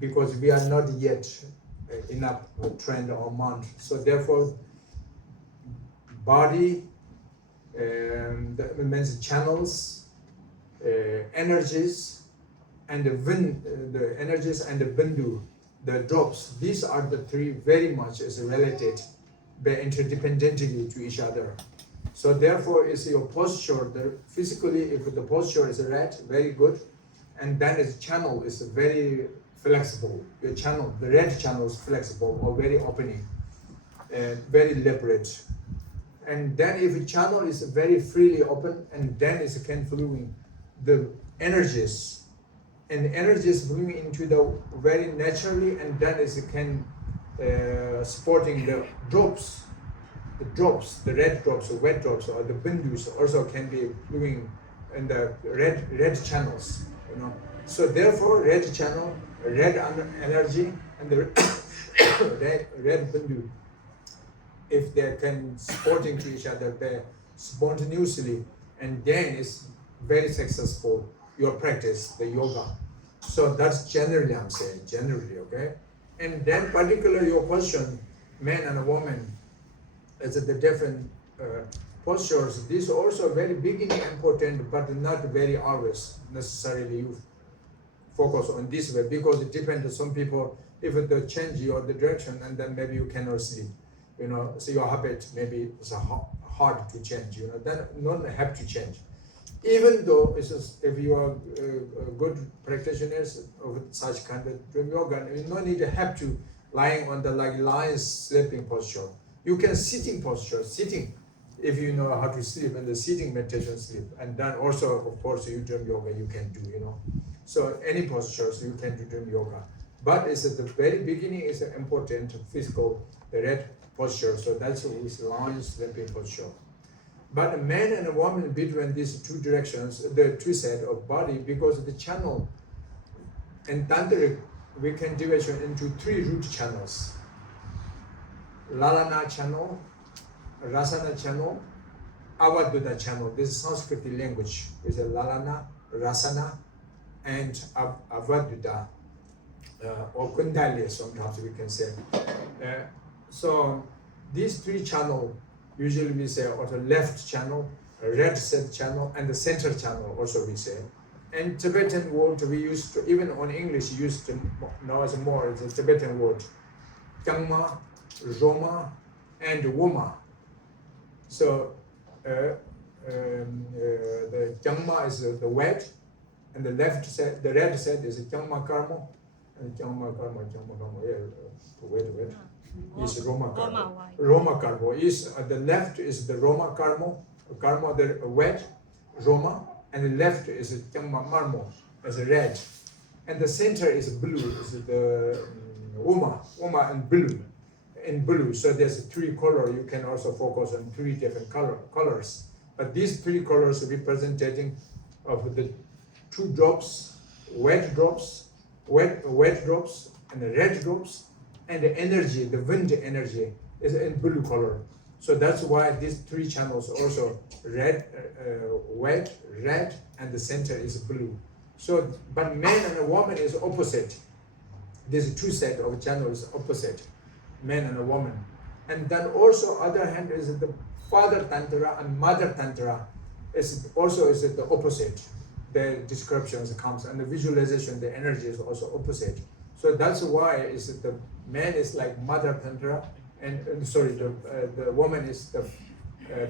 because we are not yet enough trained or month. So therefore, body, the means channels, energies, and the energies and the bindu, the drops. These are the three very much is related, but interdependently to each other. So therefore, is your posture, physically, if the posture is right, very good, and then its channel is very flexible. Your channel, the red channel is flexible or very opening, very liberate. And then if the channel is very freely open, and then it can flowing the energies, and the energies flowing into the very naturally, and then it can supporting the drops. The drops, the red drops or wet drops or the bindus also can be flowing in the red channels, you know. So therefore, red channel, red energy, and the red bindu, if they can supporting to each other, they spontaneously, and then it's very successful your practice, the yoga. So that's generally I'm saying, generally, okay. And then particularly your question, man and a woman, as the different postures, these are also very beginning important, but not very always necessarily you focus on this way, because it depends on some people, if they change your the direction, and then maybe you cannot sleep, you know, so your habit maybe is hard to change, you know, then not have to change. Even though it's just, if you are good practitioners of such kind of dream yoga, you no need to have to lying on the like lion sleeping posture. You can sitting posture, sitting, if you know how to sleep, and the sitting meditation sleep, and then also of course you dream yoga you can do, you know. So any postures you can do dream yoga, but it's at the very beginning is an important physical, the red posture. So that's what is lion sleeping posture. But a man and a woman between these two directions, the two set of body, because the channel in tantric we can divide into three root channels. Lalana channel, Rasana channel, Avaduda channel. This is Sanskrit language. It's a Lalana, Rasana, and Avaduda, or Kundalini sometimes we can say. So these three channels, usually we say, or the left channel, red set channel, and the center channel also we say. And Tibetan word we used to, even on English used to know as more, it's a Tibetan word. Kyangma, Roma, and Woma. So the Kyangma is the wet, and the left side, the red side is Kyangma Karma, and Kyangma Karma, wait. Is Roma Karma. Roma Karma is the left is the Roma Karma, the wet, Roma, and the left is Kyangma Marmo as a red, and the center is blue, is the Uma and blue. In blue, so there's three colors. You can also focus on three different colors. But these three colors representing of the two drops, wet drops, and the red drops, and the energy, the wind energy is in blue color. So that's why these three channels also red, wet, red, and the center is blue. So, but man and a woman is opposite. These two set of channels opposite. Man and a woman. And then also other hand is the father tantra and mother tantra is also is the opposite. The descriptions comes, and the visualization, the energy is also opposite. So that's why is the man is like mother tantra, and the woman is the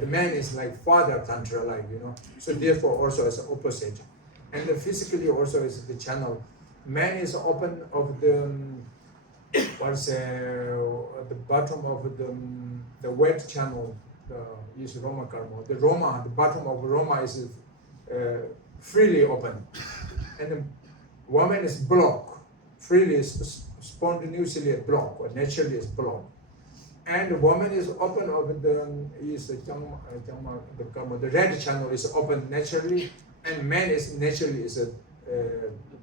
man is like father tantra, like, you know. So therefore also is opposite. And the physically also is the channel. Man is open of the the bottom of the wet channel is Roma Karma. The bottom of Roma is freely open, and the woman is blocked, freely spontaneously blocked, or naturally is blocked. And the woman is open of the red channel is open naturally, and man is naturally is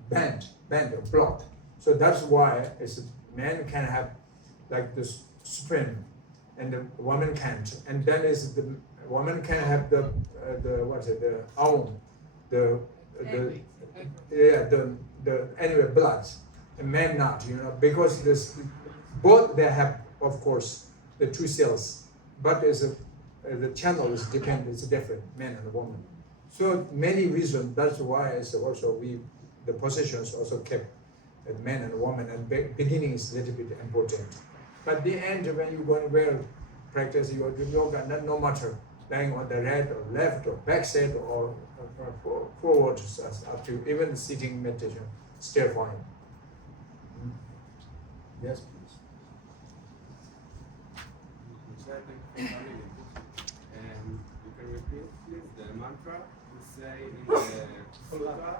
band or blocked. So that's why it's man can have like this spin, and the woman can't. And then is the woman can have the aum, anyway blood, and man not, you know, because this both they have of course the two cells, but is the channels depend, it's different, man and woman. So many reasons, that's why it's also the positions also kept at man and woman, and beginning is a little bit important. But the end, when you go and practice your yoga, no matter lying on the right or left or back side or forward, up to even sitting meditation, still fine. Yes, please. Thank you for coming. You can repeat, please, the mantra you say in the sutra,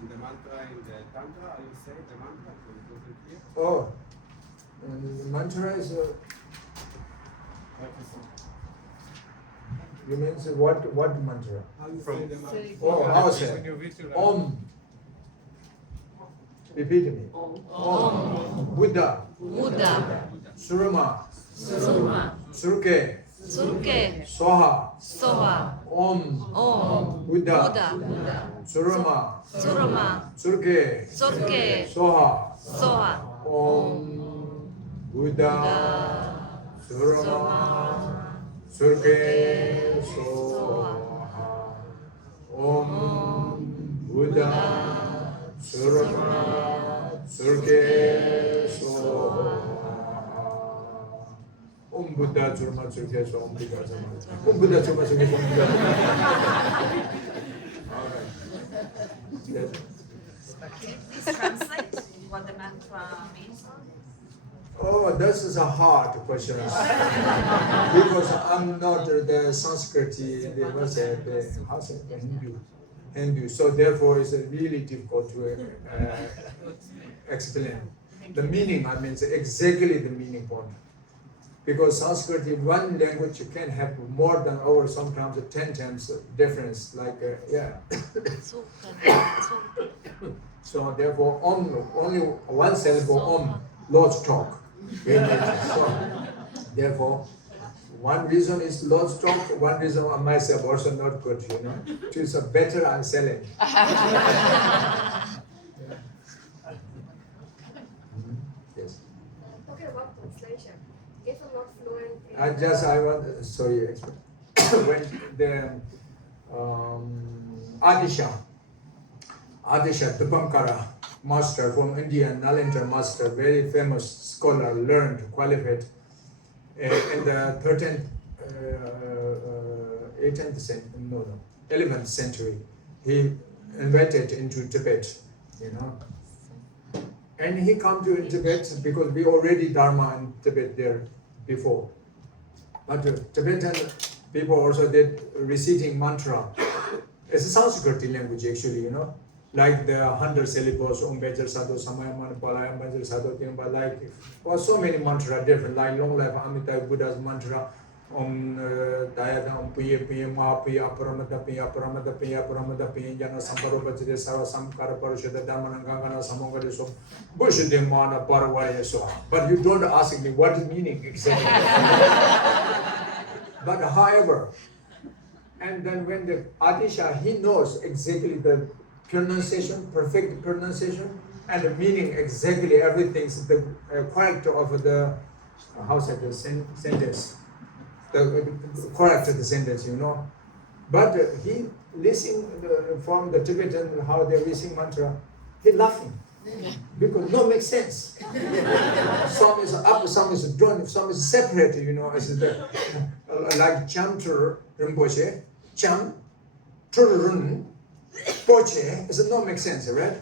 and the mantra in the tantra. You say the mantra, so it wasn't clear. Oh, the mantra is. You mean what mantra? How you say the mantra? Oh, how When say? you visualize. Om. Repeat me. Om. Buddha. Buddha, Surma. Surma, Surke. Surke, Soha. Soha, Om. Om, Buddha. Buddha, Surma. Surma, Surke. Surke, Soha. Soha, Om. Buddha. Surma. Surke. Soha. Om. Buddha. Surma. Surke. Soha. Om Buddha Surma Surke Soha. Om Buddha Surma. Om Buddha Surma Surke Soha. All right. Yes. Please translate what the mantra means. Oh, this is a hard question. Because I'm not the Sanskrit, how say Hindu. So therefore it's really difficult to explain. The meaning, I mean, it's exactly the meaning point. Because Sanskrit, in one language, you can have more than over sometimes 10 times difference, like, So therefore, only one syllable, Lord's talk. So, therefore, one reason is Lord's talk, one reason on myself also not good, It's a better I'm selling. Yes. Talking about translation, if I'm not fluent in I want, sorry, when the Adisha Dipankara master from India, Nalanda master, very famous scholar, learned, qualified, in the 11th century, he invited into Tibet, And he come to Tibet because we already Dharma in Tibet there before. But Tibetan people also did reciting mantra. It's a Sanskrit language actually, Like the 100 syllables, Om Bejar Sadhu, Samayaman, Palayam Bejar Sadhu, like, so many mantra different, like long life Amitabha Buddha's mantra, Om Dayata, Om Puye Puye Ma Puye Aparamata Puye Aparamata Puye Aparamata Puye Jana Samparo Bachide Sara Samkara Parashada Damanangana Samangari So Bushide Mana Paravaya So. But you don't ask me what is meaning exactly. But however, and then when the Adisha, he knows exactly the pronunciation, perfect pronunciation, and the meaning exactly everything, the character of the, the sentence, the character of the sentence, But he listening from the Tibetan, how they listen mantra, he laughing. Because no makes sense. Some is up, some is down, some is separate, as like Chamtrul Rinpoche, Chamtrul Rinpoche, it no make sense, right?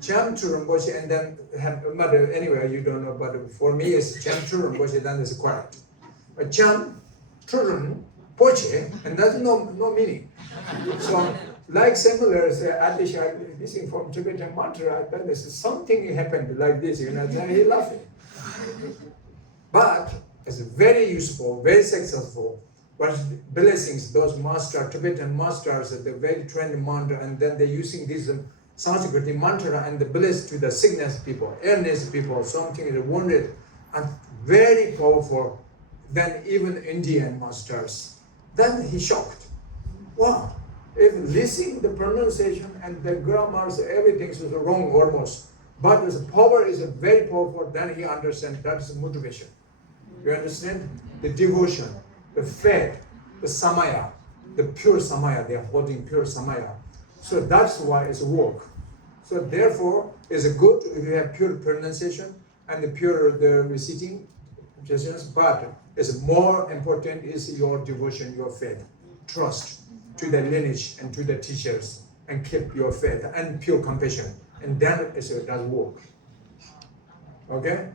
Chamtrul Rinpoche, and then have mother anyway, you don't know, but for me it's Chamtrul Rinpoche, then it's correct. But Chamtrul Rinpoche, and that's no meaning. So, like similar, Adisha, listening from Tibetan mantra, then there's something happened like this, then he laughing. But it's very useful, very successful. But blessings, those Tibetan masters, they're very trained mantra, and then they're using this Sanskrit mantra and the bless to the sickness people, illness people, something is wounded, and very powerful than even Indian masters. Then he shocked. Wow. If listening the pronunciation and the grammars, everything is wrong almost. But the power is very powerful, then he understands that is motivation. You understand? The devotion, the faith, the samaya, the pure samaya, they're holding pure samaya. So that's why it's work. So therefore, it's good if you have pure pronunciation and the pure the reciting sessions, but it's more important is your devotion, your faith, trust to the lineage and to the teachers, and keep your faith and pure compassion, and then it does work. Okay,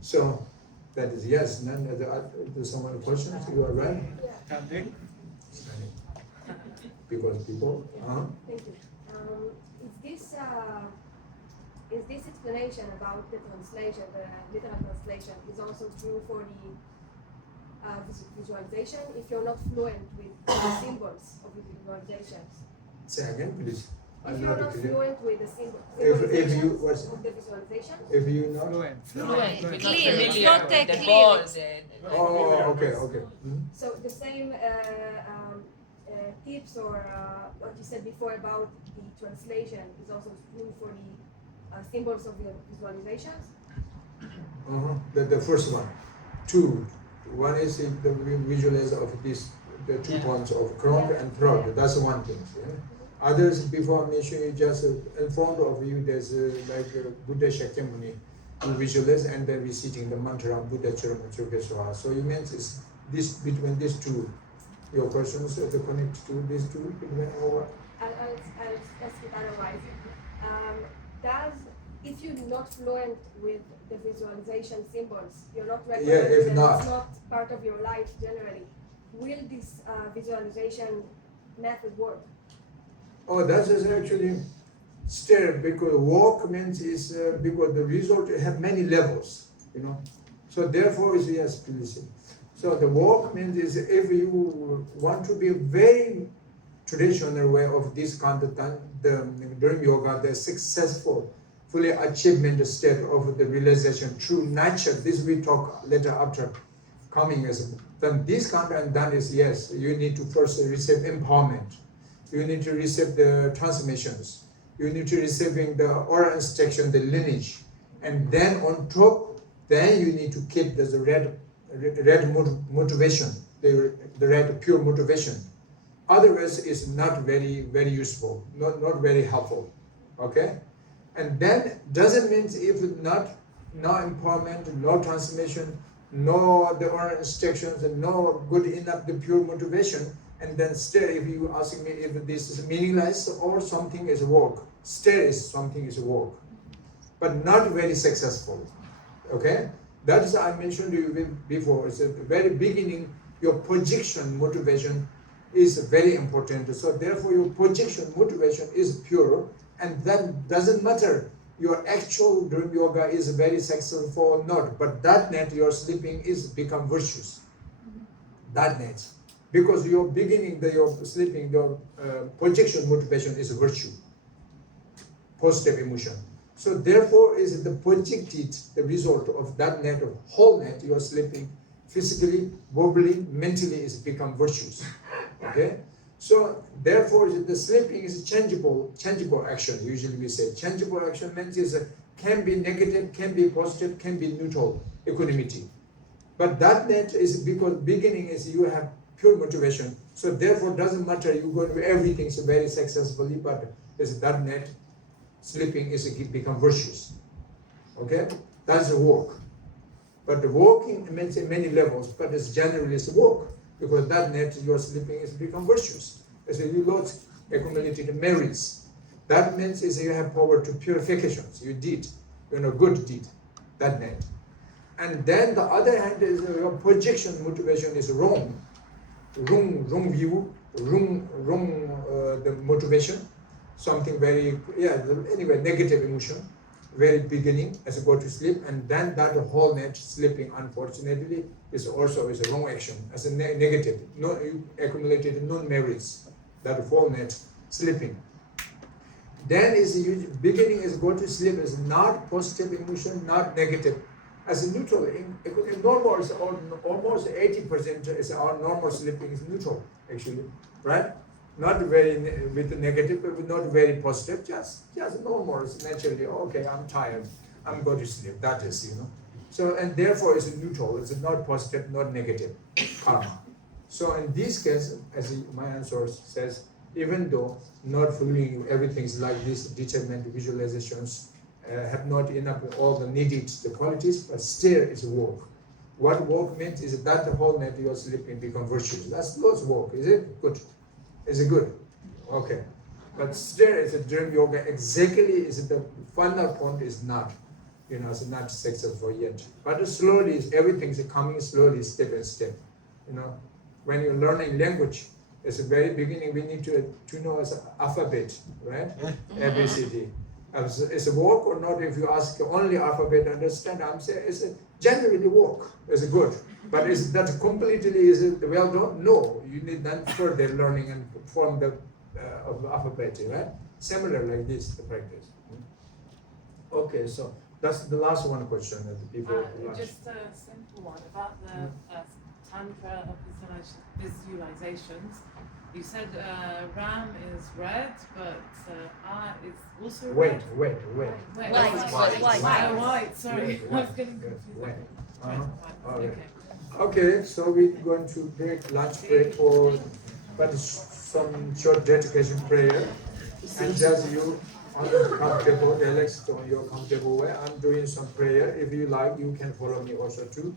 so that is yes. None other someone questions? You are right. תעמדי. Because people. Thank you. Is this explanation about the translation, the literal translation, is also true for the visualization? If you're not fluent with the symbols of the visualizations. Say again, please. If you're not fluent with the symbols If you of the visualization. if you not. Fluent. Clear, it's not the clear. ball, Oh, okay. So the same tips or what you said before about the translation is also true for the symbols of the visualizations? The first one. Two. One is the visualize of this, the 2 points of crown and throat. That's one thing. Yeah? Others before mentioning just in front of you there's like Buddha Shakyamuni. You visualize and then we sitting the mantra Buddha Churma. So you mean is this between these two. Your questions to connect to these two between or what? I'll ask it otherwise. If you're not fluent with the visualization symbols, you're not recognizing if that not. it's not part of your life generally, will this visualization method work? Oh, that is actually still because walk means is because the result have many levels, you know. So therefore is yes, please. So the walk means is if you want to be very traditional way of this kind of thing, during yoga, the successful, fully achievement state of the realization, true nature. This we talk later after coming as then this kind and then is yes. You need to first receive empowerment. You need to receive the transmissions. You need to receiving the oral instruction, the lineage, and then on top, then you need to keep the red motivation, the red pure motivation. Otherwise, it's not very useful, not very helpful. Okay, and then doesn't mean if no empowerment, no transmission, no the oral instructions, and no good enough the pure motivation. And then still, if you ask me if this is meaningless or something is work, still is something is work, but not very successful. Okay, that is I mentioned to you before. It's at the very beginning. Your projection motivation is very important. So therefore, your projection motivation is pure, and then doesn't matter your actual dream yoga is very successful or not. But that net your sleeping is become virtuous. That net. Because your beginning, your sleeping, your projection motivation is a virtue, positive emotion. So therefore, is the projected the result of that net of whole net you are sleeping, physically, verbally, mentally is become virtuous. Okay. So therefore, the sleeping is changeable action. Usually we say changeable action means is can be negative, can be positive, can be neutral equanimity. But that net is because beginning is you have pure motivation. So therefore, doesn't matter you go to everything so very successfully, but is that net sleeping is become virtuous. Okay, that's a work. But the walking means in many levels, but it's generally it's work because that net your sleeping is become virtuous. As you lost accumulated merits. That means is you have power to purifications. You did, good deed. That net. And then the other hand is your projection motivation is wrong. Wrong view, wrong the motivation, something very anyway negative emotion, very beginning as you go to sleep, and then that whole net sleeping unfortunately is also is a wrong action as a negative, no accumulated non-merits, that whole net sleeping. Then is beginning is go to sleep is not positive emotion, not negative. As a neutral, in normal is almost 80% is our normal sleeping is neutral actually, right? Not very with the negative, but not very positive. Just normal. It's naturally okay. I'm tired. I'm going to sleep. That is, So and therefore it's neutral. It's not positive, not negative karma. So in this case, as my answer says, even though not fully everything is like this, determined visualizations have not enough all the needed the qualities, but still it's work. What work means is that the whole night you're sleeping become virtuous. That's God's work, is it? Good. Is it good? Okay. But still it's a dream yoga exactly is the final point is not, it's not successful yet. But slowly everything is coming slowly, step by step. When you're learning language, it's the very beginning we need to know as alphabet, right? A, B, C, D. It's a work or not? If you ask only alphabet, understand? I'm saying it's a generally work. It's good, but is that completely is it well done? No, you need then further learning and form the of the alphabet, right? Similar like this, the practice. Okay, so that's the last one question that the people. Just a simple one about the tantra of visualizations. You said Ram is red, but I is also red. Wait. White. Sorry, I was getting confused. Okay, so we're going to break lunch break but some short dedication prayer, and just you uncomfortable, relaxed on your comfortable way. I'm doing some prayer. If you like, you can follow me also too.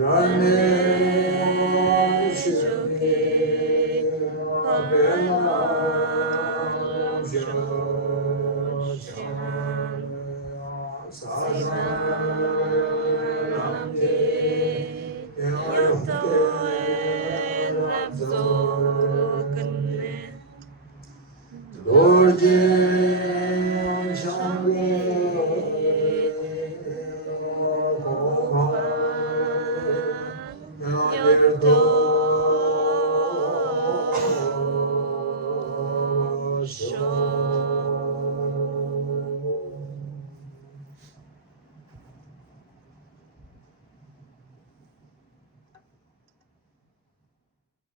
Rane